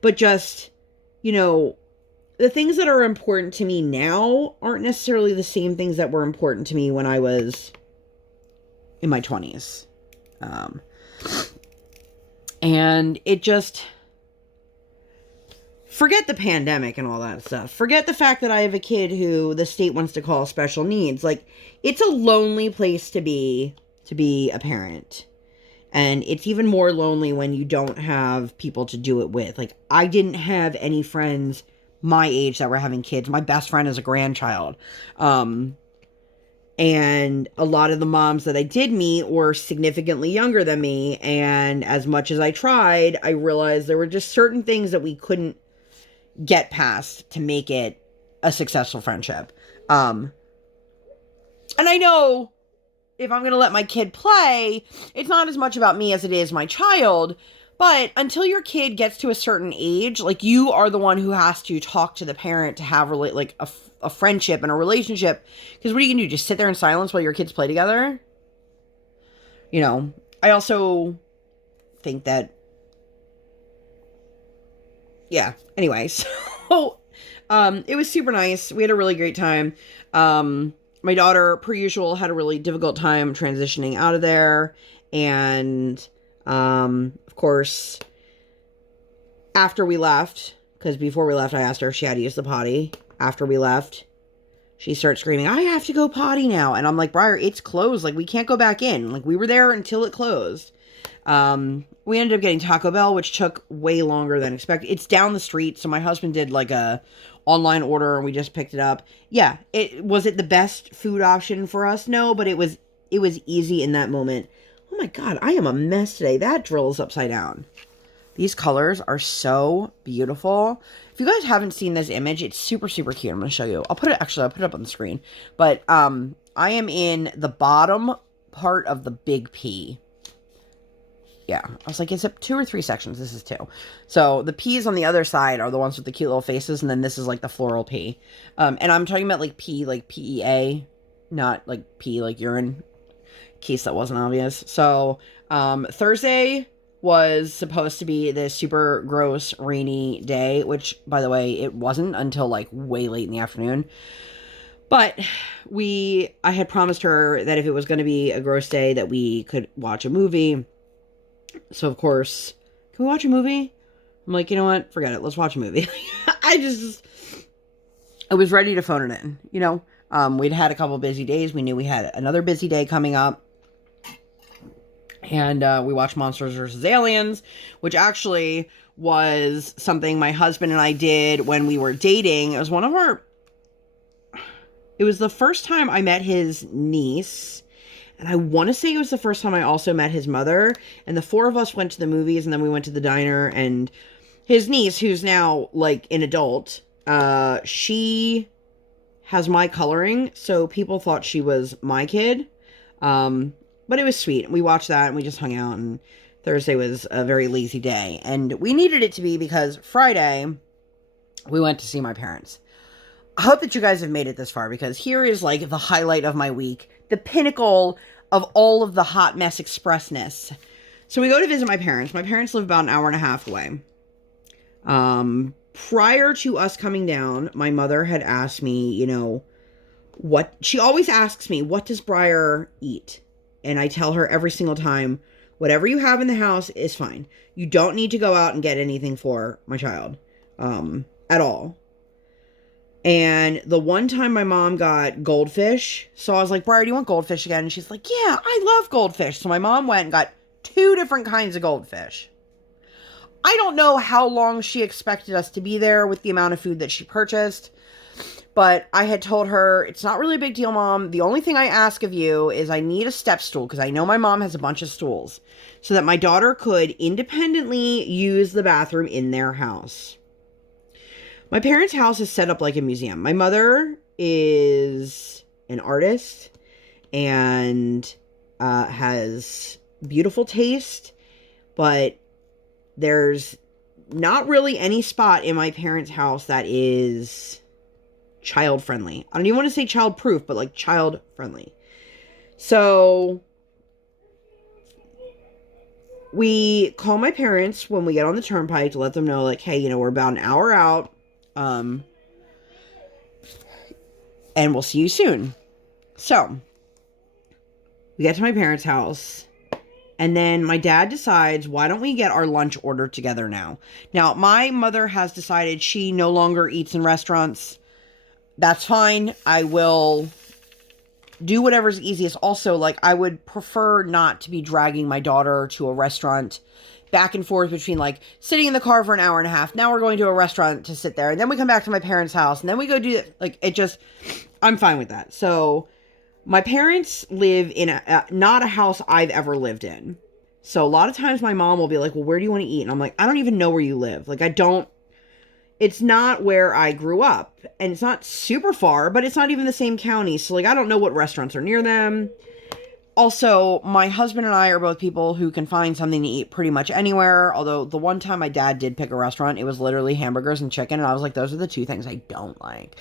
but just, you know, the things that are important to me now aren't necessarily the same things that were important to me when I was in my 20s. And it just, forget the pandemic and all that stuff. Forget the fact that I have a kid who the state wants to call special needs. Like, it's a lonely place to be a parent. And it's even more lonely when you don't have people to do it with. Like, I didn't have any friends my age that were having kids. My best friend is a grandchild. And a lot of the moms that I did meet were significantly younger than me. And as much as I tried, I realized there were just certain things that we couldn't get past to make it a successful friendship. And I know if I'm going to let my kid play, it's not as much about me as it is my child. But until your kid gets to a certain age, like, you are the one who has to talk to the parent to have like a friendship and a relationship. Because what are you going to do? Just sit there in silence while your kids play together? You know, I also think that, yeah, anyway, so it was super nice. We had a really great time. My daughter, per usual, had a really difficult time transitioning out of there. And of course, after we left, because before we left, I asked her if she had to use the potty. After we left, she starts screaming, I have to go potty now. And I'm like, Briar, it's closed. Like, we can't go back in. Like, we were there until it closed. We ended up getting Taco Bell, which took way longer than expected. It's down the street, so my husband did like a online order and we just picked it up. Yeah, was it the best food option for us? No, but it was easy in that moment. Oh my God, I am a mess today. That drill is upside down. These colors are so beautiful. If you guys haven't seen this image, it's super, super cute. I'm going to show you. I'll put it up on the screen. But I am in the bottom part of the big P. Yeah, I was like, it's 2 or 3 sections. This is 2. So the P's on the other side are the ones with the cute little faces, and then this is like the floral P. And I'm talking about like P, like PEA, not like P like urine, in case that wasn't obvious. So Thursday was supposed to be this super gross rainy day, which, by the way, it wasn't until like way late in the afternoon. But I had promised her that if it was going to be a gross day that we could watch a movie. So, of course, can we watch a movie? I'm like, you know what? Forget it. Let's watch a movie. I was ready to phone it in, you know? We'd had a couple busy days. We knew we had another busy day coming up. And we watched Monsters vs. Aliens, which actually was something my husband and I did when we were dating. It was the first time I met his niece. And I want to say it was the first time I also met his mother. And the four of us went to the movies, and then we went to the diner. And his niece, who's now like an adult, she has my coloring. So people thought she was my kid. But it was sweet. We watched that and we just hung out. And Thursday was a very lazy day. And we needed it to be because Friday we went to see my parents. I hope that you guys have made it this far, because here is like the highlight of my week. The pinnacle of all of the hot mess expressness. So we go to visit my parents. My parents live about an hour and a half away. Prior to us coming down, my mother had asked me, you know, she always asks me, what does Briar eat? And I tell her every single time, whatever you have in the house is fine. You don't need to go out and get anything for my child, at all. And the one time my mom got goldfish, so I was like, Briar, do you want goldfish again? And she's like, yeah, I love goldfish. So my mom went and got 2 different kinds of goldfish. I don't know how long she expected us to be there with the amount of food that she purchased, but I had told her, it's not really a big deal, Mom. The only thing I ask of you is I need a step stool, because I know my mom has a bunch of stools, so that my daughter could independently use the bathroom in their house. My parents' house is set up like a museum. My mother is an artist and has beautiful taste, but there's not really any spot in my parents' house that is child-friendly. I don't even want to say child-proof, but like child-friendly. So we call my parents when we get on the turnpike to let them know, like, hey, you know, we're about an hour out. And we'll see you soon. So we get to my parents' house, and then my dad decides, why don't we get our lunch order together now? Now, my mother has decided she no longer eats in restaurants. That's fine. I will do whatever's easiest. Also, like, I would prefer not to be dragging my daughter to a restaurant back and forth between, like, sitting in the car for an hour and a half. Now we're going to a restaurant to sit there. And then we come back to my parents' house. And then we go do it. Like, it just, I'm fine with that. So my parents live in not a house I've ever lived in. So a lot of times my mom will be like, well, where do you want to eat? And I'm like, I don't even know where you live. Like, it's not where I grew up. And it's not super far, but it's not even the same county. So, like, I don't know what restaurants are near them. Also, my husband and I are both people who can find something to eat pretty much anywhere. Although the one time my dad did pick a restaurant, it was literally hamburgers and chicken. And I was like, those are the 2 things I don't like.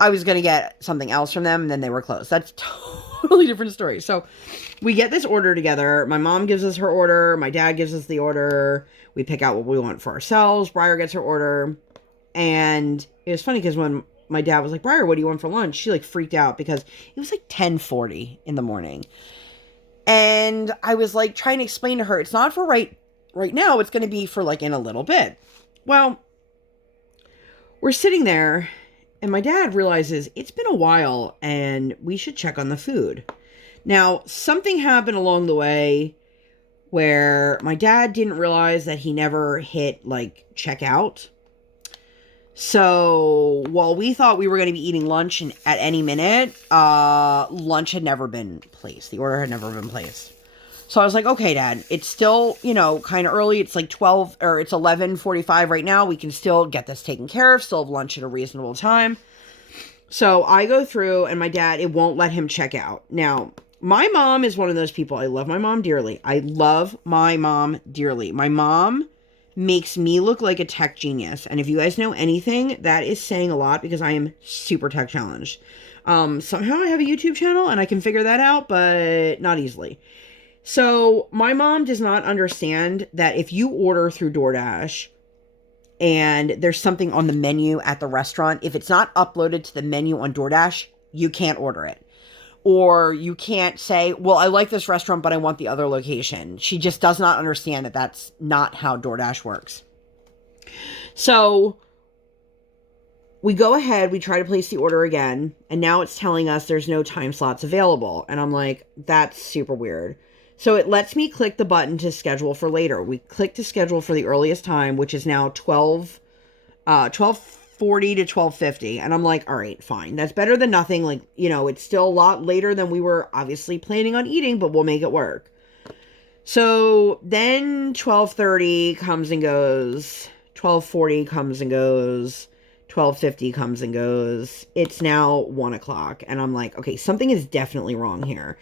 I was going to get something else from them, and then they were closed. That's a totally different story. So we get this order together. My mom gives us her order. My dad gives us the order. We pick out what we want for ourselves. Briar gets her order. And it was funny because when my dad was like, Briar, what do you want for lunch? She like freaked out because it was like 10:40 in the morning. And I was like trying to explain to her, it's not for right now. It's going to be for like in a little bit. Well, we're sitting there and my dad realizes it's been a while and we should check on the food. Now, something happened along the way where my dad didn't realize that he never hit like checkout. So while we thought we were going to be eating lunch at any minute, lunch had never been placed. The order had never been placed. So I was like, okay, Dad, it's still, you know, kind of early. It's like 11:45 right now. We can still get this taken care of, still have lunch at a reasonable time. So I go through and my dad, it won't let him check out. Now, my mom is one of those people. I love my mom dearly. I love my mom dearly. My mom makes me look like a tech genius. And if you guys know anything, that is saying a lot because I am super tech challenged. Somehow I have a YouTube channel and I can figure that out, but not easily. So my mom does not understand that if you order through DoorDash, and there's something on the menu at the restaurant, if it's not uploaded to the menu on DoorDash, you can't order it. Or you can't say, well, I like this restaurant, but I want the other location. She just does not understand that that's not how DoorDash works. So we go ahead, we try to place the order again, and now it's telling us there's no time slots available. And I'm like, that's super weird. So it lets me click the button to schedule for later. We click to schedule for the earliest time, which is now 12:40 to 12:50. And I'm like, all right, fine. That's better than nothing. Like, you know, it's still a lot later than we were obviously planning on eating, but we'll make it work. So then 12:30 comes and goes. 12:40 comes and goes. 12:50 comes and goes. It's now 1 o'clock. And I'm like, okay, something is definitely wrong here.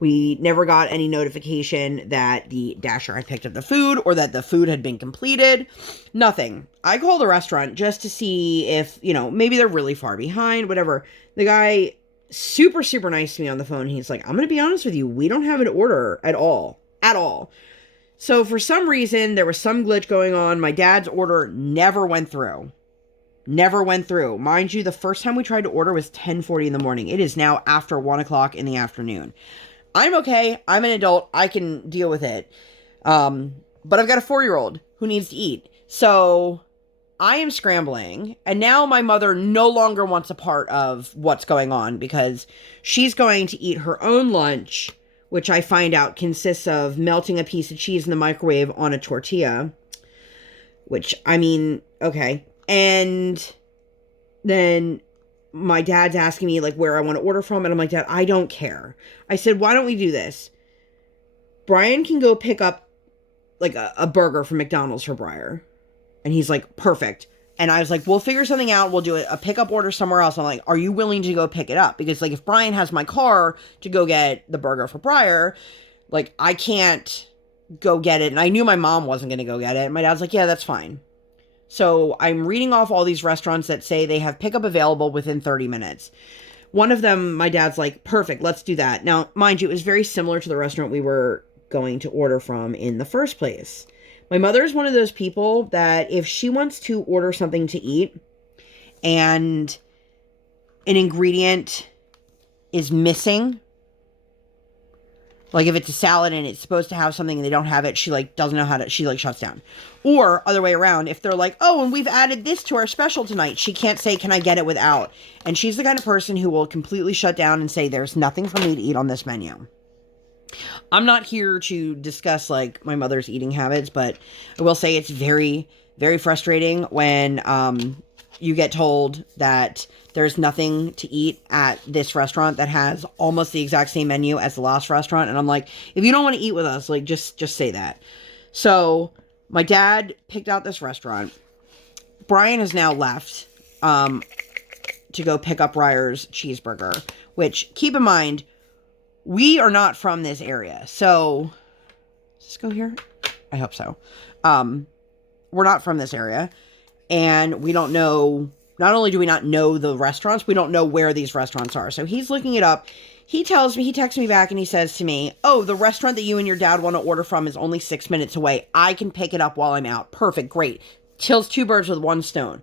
We never got any notification that the Dasher had picked up the food or that the food had been completed. Nothing. I called the restaurant just to see if, you know, maybe they're really far behind, whatever. The guy, super, super nice to me on the phone. He's like, I'm going to be honest with you. We don't have an order at all. At all. So for some reason, there was some glitch going on. My dad's order never went through. Never went through. Mind you, the first time we tried to order was 10:40 in the morning. It is now after 1 o'clock in the afternoon. I'm okay. I'm an adult. I can deal with it. But I've got a 4-year-old who needs to eat. So I am scrambling. And now my mother no longer wants a part of what's going on because she's going to eat her own lunch, which I find out consists of melting a piece of cheese in the microwave on a tortilla. Which, I mean, okay. And then my dad's asking me, like, where I want to order from. And I'm like, Dad, I don't care. I said, why don't we do this? Brian can go pick up, like, a burger from McDonald's for Briar. And he's like, perfect. And I was like, we'll figure something out. We'll do a pickup order somewhere else. I'm like, are you willing to go pick it up? Because, like, if Brian has my car to go get the burger for Briar, like, I can't go get it. And I knew my mom wasn't going to go get it. And my dad's like, yeah, that's fine. So I'm reading off all these restaurants that say they have pickup available within 30 minutes. One of them, my dad's like, perfect, let's do that. Now, mind you, it was very similar to the restaurant we were going to order from in the first place. My mother is one of those people that if she wants to order something to eat and an ingredient is missing, like if it's a salad and it's supposed to have something and they don't have it, she like doesn't know how to, she like shuts down. Or other way around, if they're like, oh, and we've added this to our special tonight, she can't say, can I get it without? And she's the kind of person who will completely shut down and say, there's nothing for me to eat on this menu. I'm not here to discuss like my mother's eating habits, but I will say it's very, very frustrating when you get told that there's nothing to eat at this restaurant that has almost the exact same menu as the last restaurant. And I'm like, if you don't want to eat with us, like, just say that. So my dad picked out this restaurant. Brian has now left to go pick up Briar's cheeseburger, which, keep in mind, we are not from this area. So, does this go here? I hope so. We're not from this area. And we don't know, not only do we not know the restaurants, we don't know where these restaurants are. So he's looking it up. He tells me, he texts me back and he says to me, oh, the restaurant that you and your dad want to order from is only 6 minutes away. I can pick it up while I'm out. Perfect. Great. Kills two birds with one stone.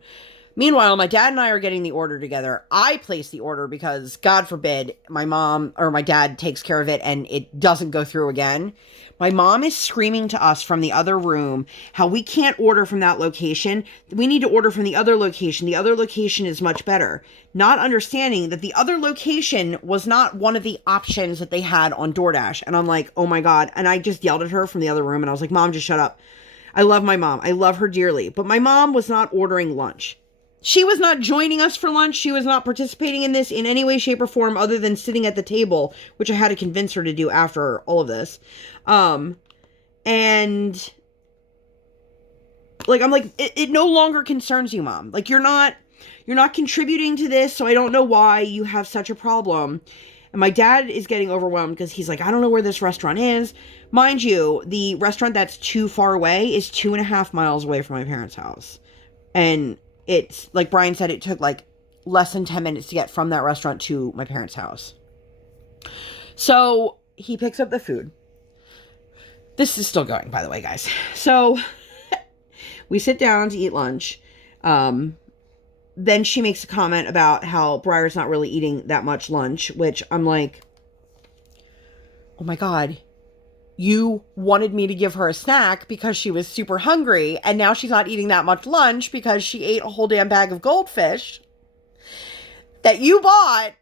Meanwhile, my dad and I are getting the order together. I place the order because, God forbid, my mom or my dad takes care of it and it doesn't go through again. My mom is screaming to us from the other room how we can't order from that location. We need to order from the other location. The other location is much better. Not understanding that the other location was not one of the options that they had on DoorDash. And I'm like, oh my God. And I just yelled at her from the other room and I was like, Mom, just shut up. I love my mom. I love her dearly. But my mom was not ordering lunch. She was not joining us for lunch. She was not participating in this in any way, shape, or form other than sitting at the table, which I had to convince her to do after all of this. And like, I'm like, it no longer concerns you, Mom. Like, you're not contributing to this, so I don't know why you have such a problem. And my dad is getting overwhelmed because he's like, I don't know where this restaurant is. Mind you, the restaurant that's too far away is 2.5 miles away from my parents' house. And it's, like Brian said, it took like less than 10 minutes to get from that restaurant to my parents' house. So he picks up the food. This is still going, by the way, guys. So We sit down to eat lunch. Then she makes a comment about how Briar's not really eating that much lunch, which I'm like, oh my God, you wanted me to give her a snack because she was super hungry, and now she's not eating that much lunch because she ate a whole damn bag of goldfish that you bought,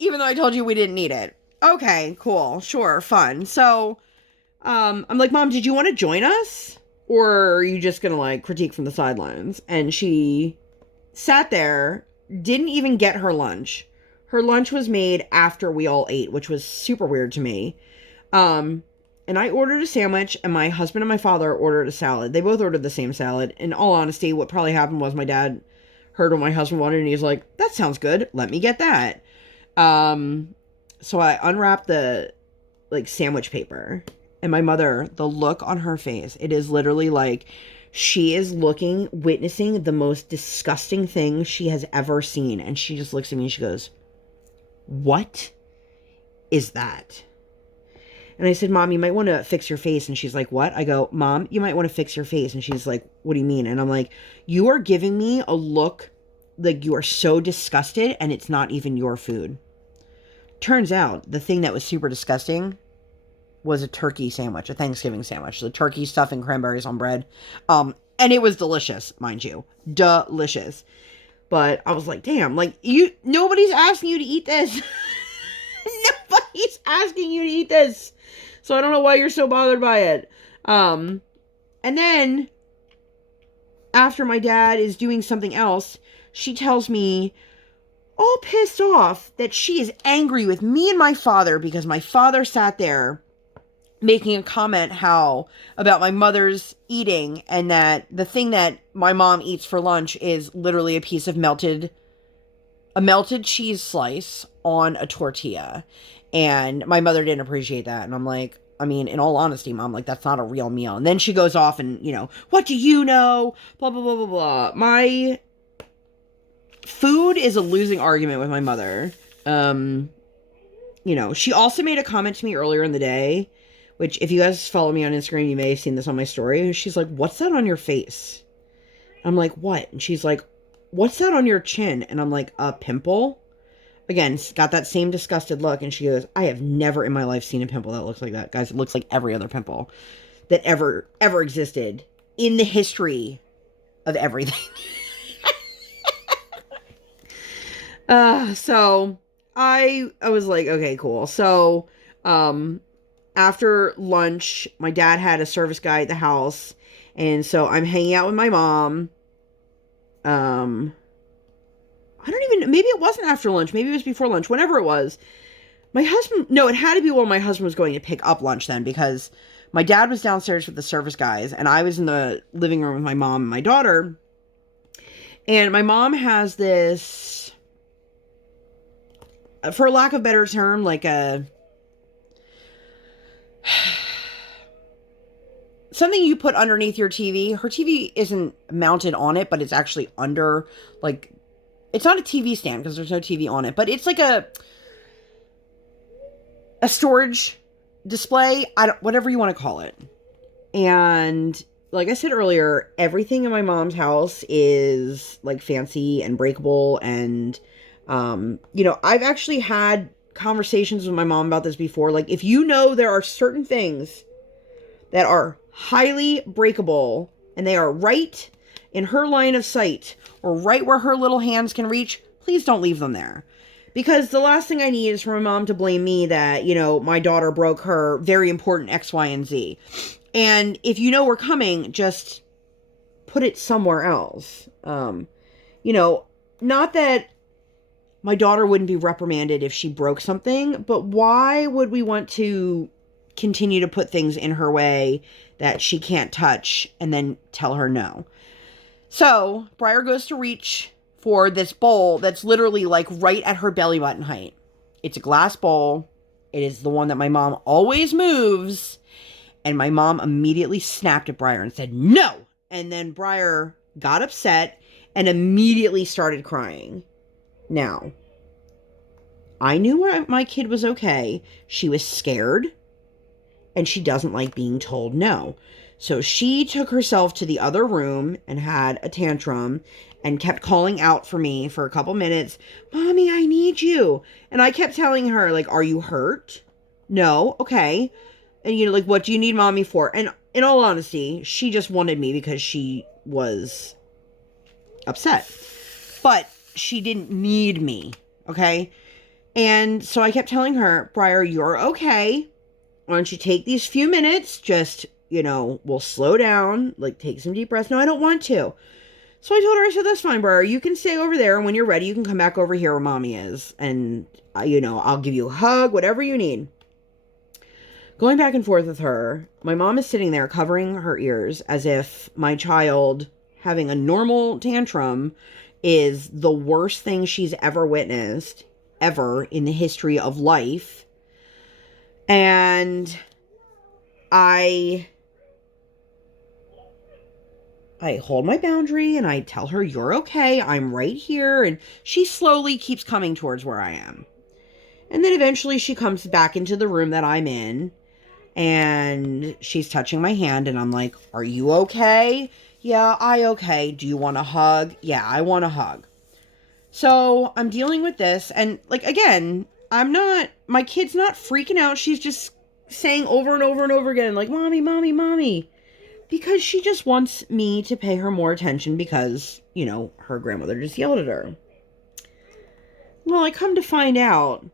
even though I told you we didn't need it. Okay, cool, sure, fun. So, I'm like, Mom, did you want to join us? Or are you just gonna, like, critique from the sidelines? And she sat there, didn't even get her lunch. Her lunch was made after we all ate, which was super weird to me. And I ordered a sandwich, and my husband and my father ordered a salad. They both ordered the same salad. In all honesty, what probably happened was my dad heard what my husband wanted, and he's like, that sounds good. Let me get that. So I unwrapped the, like, sandwich paper. And my mother, the look on her face, it is literally like she is witnessing the most disgusting thing she has ever seen. And she just looks at me and she goes, what is that? And I said, Mom, you might want to fix your face. And she's like, what? I go, Mom, you might want to fix your face. And she's like, what do you mean? And I'm like, you are giving me a look like you are so disgusted and it's not even your food. Turns out the thing that was super disgusting was a turkey sandwich, a Thanksgiving sandwich. The turkey stuffing cranberries on bread. And it was delicious, mind you. Delicious. But I was like, damn, like, nobody's asking you to eat this. Nobody's asking you to eat this. So I don't know why you're so bothered by it. And then, after my dad is doing something else, she tells me, all pissed off, that she is angry with me and my father because my father sat there making a comment about my mother's eating, and that the thing that my mom eats for lunch is literally a piece of melted cheese slice on a tortilla. And my mother didn't appreciate that. And I'm like, I mean, in all honesty, Mom, like, that's not a real meal. And then she goes off and, what do you know? Blah, blah, blah, blah, blah. My food is a losing argument with my mother. She also made a comment to me earlier in the day, which, if you guys follow me on Instagram, you may have seen this on my story. She's like, what's that on your face? I'm like, what? And she's like, what's that on your chin? And I'm like, a pimple? Again, got that same disgusted look. And she goes, I have never in my life seen a pimple that looks like that. Guys, it looks like every other pimple that ever existed in the history of everything. So I was like, okay, cool. So, after lunch, my dad had a service guy at the house, and so I'm hanging out with my mom. I don't even, maybe it wasn't after lunch, maybe it was before lunch, whenever it was. My husband, no, it had to be when my husband was going to pick up lunch then, because my dad was downstairs with the service guys, and I was in the living room with my mom and my daughter. And my mom has this, for lack of a better term, like something you put underneath your TV. Her TV isn't mounted on it, but it's actually under, like, it's not a TV stand because there's no TV on it, but it's like a storage display, whatever you want to call it. And like I said earlier, everything in my mom's house is like fancy and breakable. And, I've actually had conversations with my mom about this before. Like, if there are certain things that are highly breakable and they are right in her line of sight or right where her little hands can reach, please don't leave them there. Because the last thing I need is for my mom to blame me that, my daughter broke her very important X, Y, and Z. And if we're coming, just put it somewhere else. Not that my daughter wouldn't be reprimanded if she broke something, but why would we want to continue to put things in her way that she can't touch and then tell her no? So Briar goes to reach for this bowl that's literally like right at her belly button height. It's a glass bowl. It is the one that my mom always moves. And my mom immediately snapped at Briar and said, no. And then Briar got upset and immediately started crying. Now, I knew my kid was okay. She was scared. And she doesn't like being told no. So she took herself to the other room and had a tantrum and kept calling out for me for a couple minutes. Mommy, I need you. And I kept telling her, like, are you hurt? No. Okay. And, you know, like, what do you need mommy for? And in all honesty, she just wanted me because she was upset. But she didn't need me. Okay. And so I kept telling her, Briar, you're okay. Why don't you take these few minutes? Just, you know, we'll slow down. Like, take some deep breaths. No, I don't want to. So I told her, I said, that's fine, Briar. You can stay over there. And when you're ready, you can come back over here where mommy is. And, you know, I'll give you a hug, whatever you need. Going back and forth with her, my mom is sitting there covering her ears as if my child having a normal tantrum is the worst thing she's ever witnessed, ever in the history of life. And I hold my boundary and I tell her, you're okay. I'm right here. And she slowly keeps coming towards where I am. And then eventually she comes back into the room that I'm in. And she's touching my hand. And I'm like, are you okay? Yeah, okay. Do you want a hug? Yeah, I want a hug. So I'm dealing with this. And like, again, my kid's not freaking out. She's just saying over and over and over again, like, mommy, mommy, mommy. Because she just wants me to pay her more attention because, you know, her grandmother just yelled at her. Well, I come to find out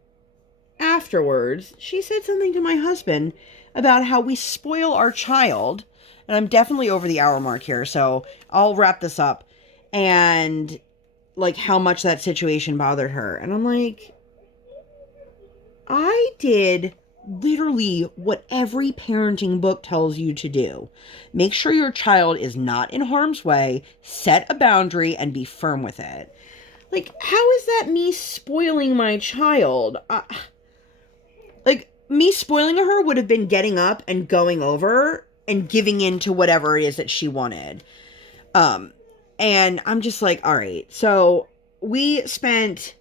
afterwards, she said something to my husband about how we spoil our child. And I'm definitely over the hour mark here, so I'll wrap this up. And, like, how much that situation bothered her. And I'm like, I did literally what every parenting book tells you to do. Make sure your child is not in harm's way, set a boundary, and be firm with it. Like, how is that me spoiling my child? Like, me spoiling her would have been getting up and going over and giving in to whatever it is that she wanted. And I'm just like, all right. So we spent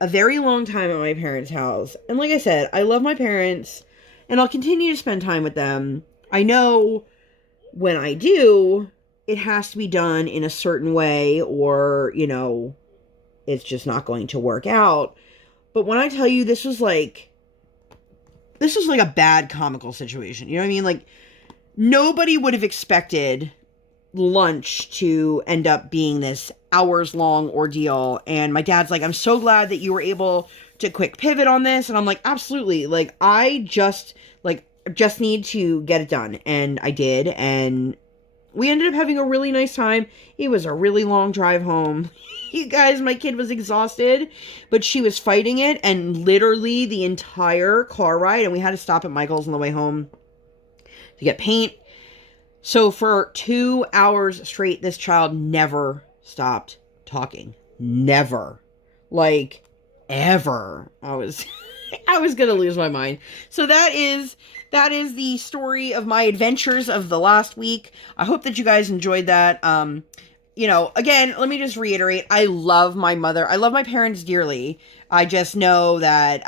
a very long time at my parents' house. And like I said, I love my parents and I'll continue to spend time with them. I know when I do, it has to be done in a certain way or, you know, it's just not going to work out. But when I tell you this was like a bad comical situation. You know what I mean? Like, nobody would have expected lunch to end up being this hours-long ordeal. And my dad's like, I'm so glad that you were able to quick pivot on this. And I'm like, absolutely. Like, I just need to get it done. And I did. And we ended up having a really nice time. It was a really long drive home. You guys, my kid was exhausted, but she was fighting it. And literally the entire car ride, and we had to stop at Michael's on the way home to get paint. So for 2 hours straight, this child never stopped talking. Never. Like, ever. I was gonna lose my mind. So that is the story of my adventures of the last week. I hope that you guys enjoyed that. You know, again, let me just reiterate, I love my mother. I love my parents dearly. I just know that,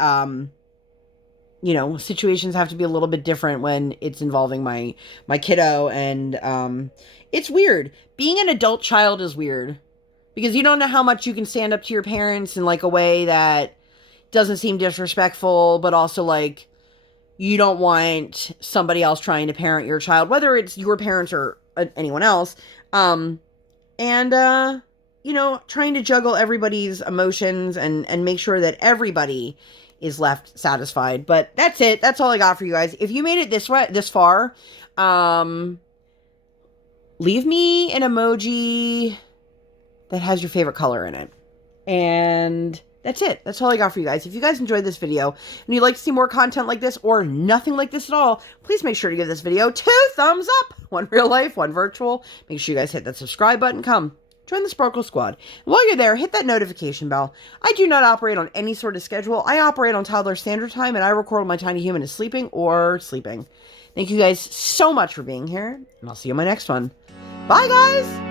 you know, situations have to be a little bit different when it's involving my kiddo. And it's weird. Being an adult child is weird. Because you don't know how much you can stand up to your parents in, like, a way that doesn't seem disrespectful, but also, like, you don't want somebody else trying to parent your child, whether it's your parents or anyone else. You know, trying to juggle everybody's emotions and make sure that everybody is left satisfied. But that's it. That's all I got for you guys. If you made it this far, leave me an emoji that has your favorite color in it. And that's it. That's all I got for you guys. If you guys enjoyed this video and you'd like to see more content like this or nothing like this at all, please make sure to give this video 2 thumbs up. One real life, one virtual. Make sure you guys hit that subscribe button. Come join the Sparkle Squad. And while you're there, hit that notification bell. I do not operate on any sort of schedule. I operate on toddler standard time, and I record when my tiny human is sleeping or sleeping. Thank you guys so much for being here, and I'll see you in my next one. Bye, guys!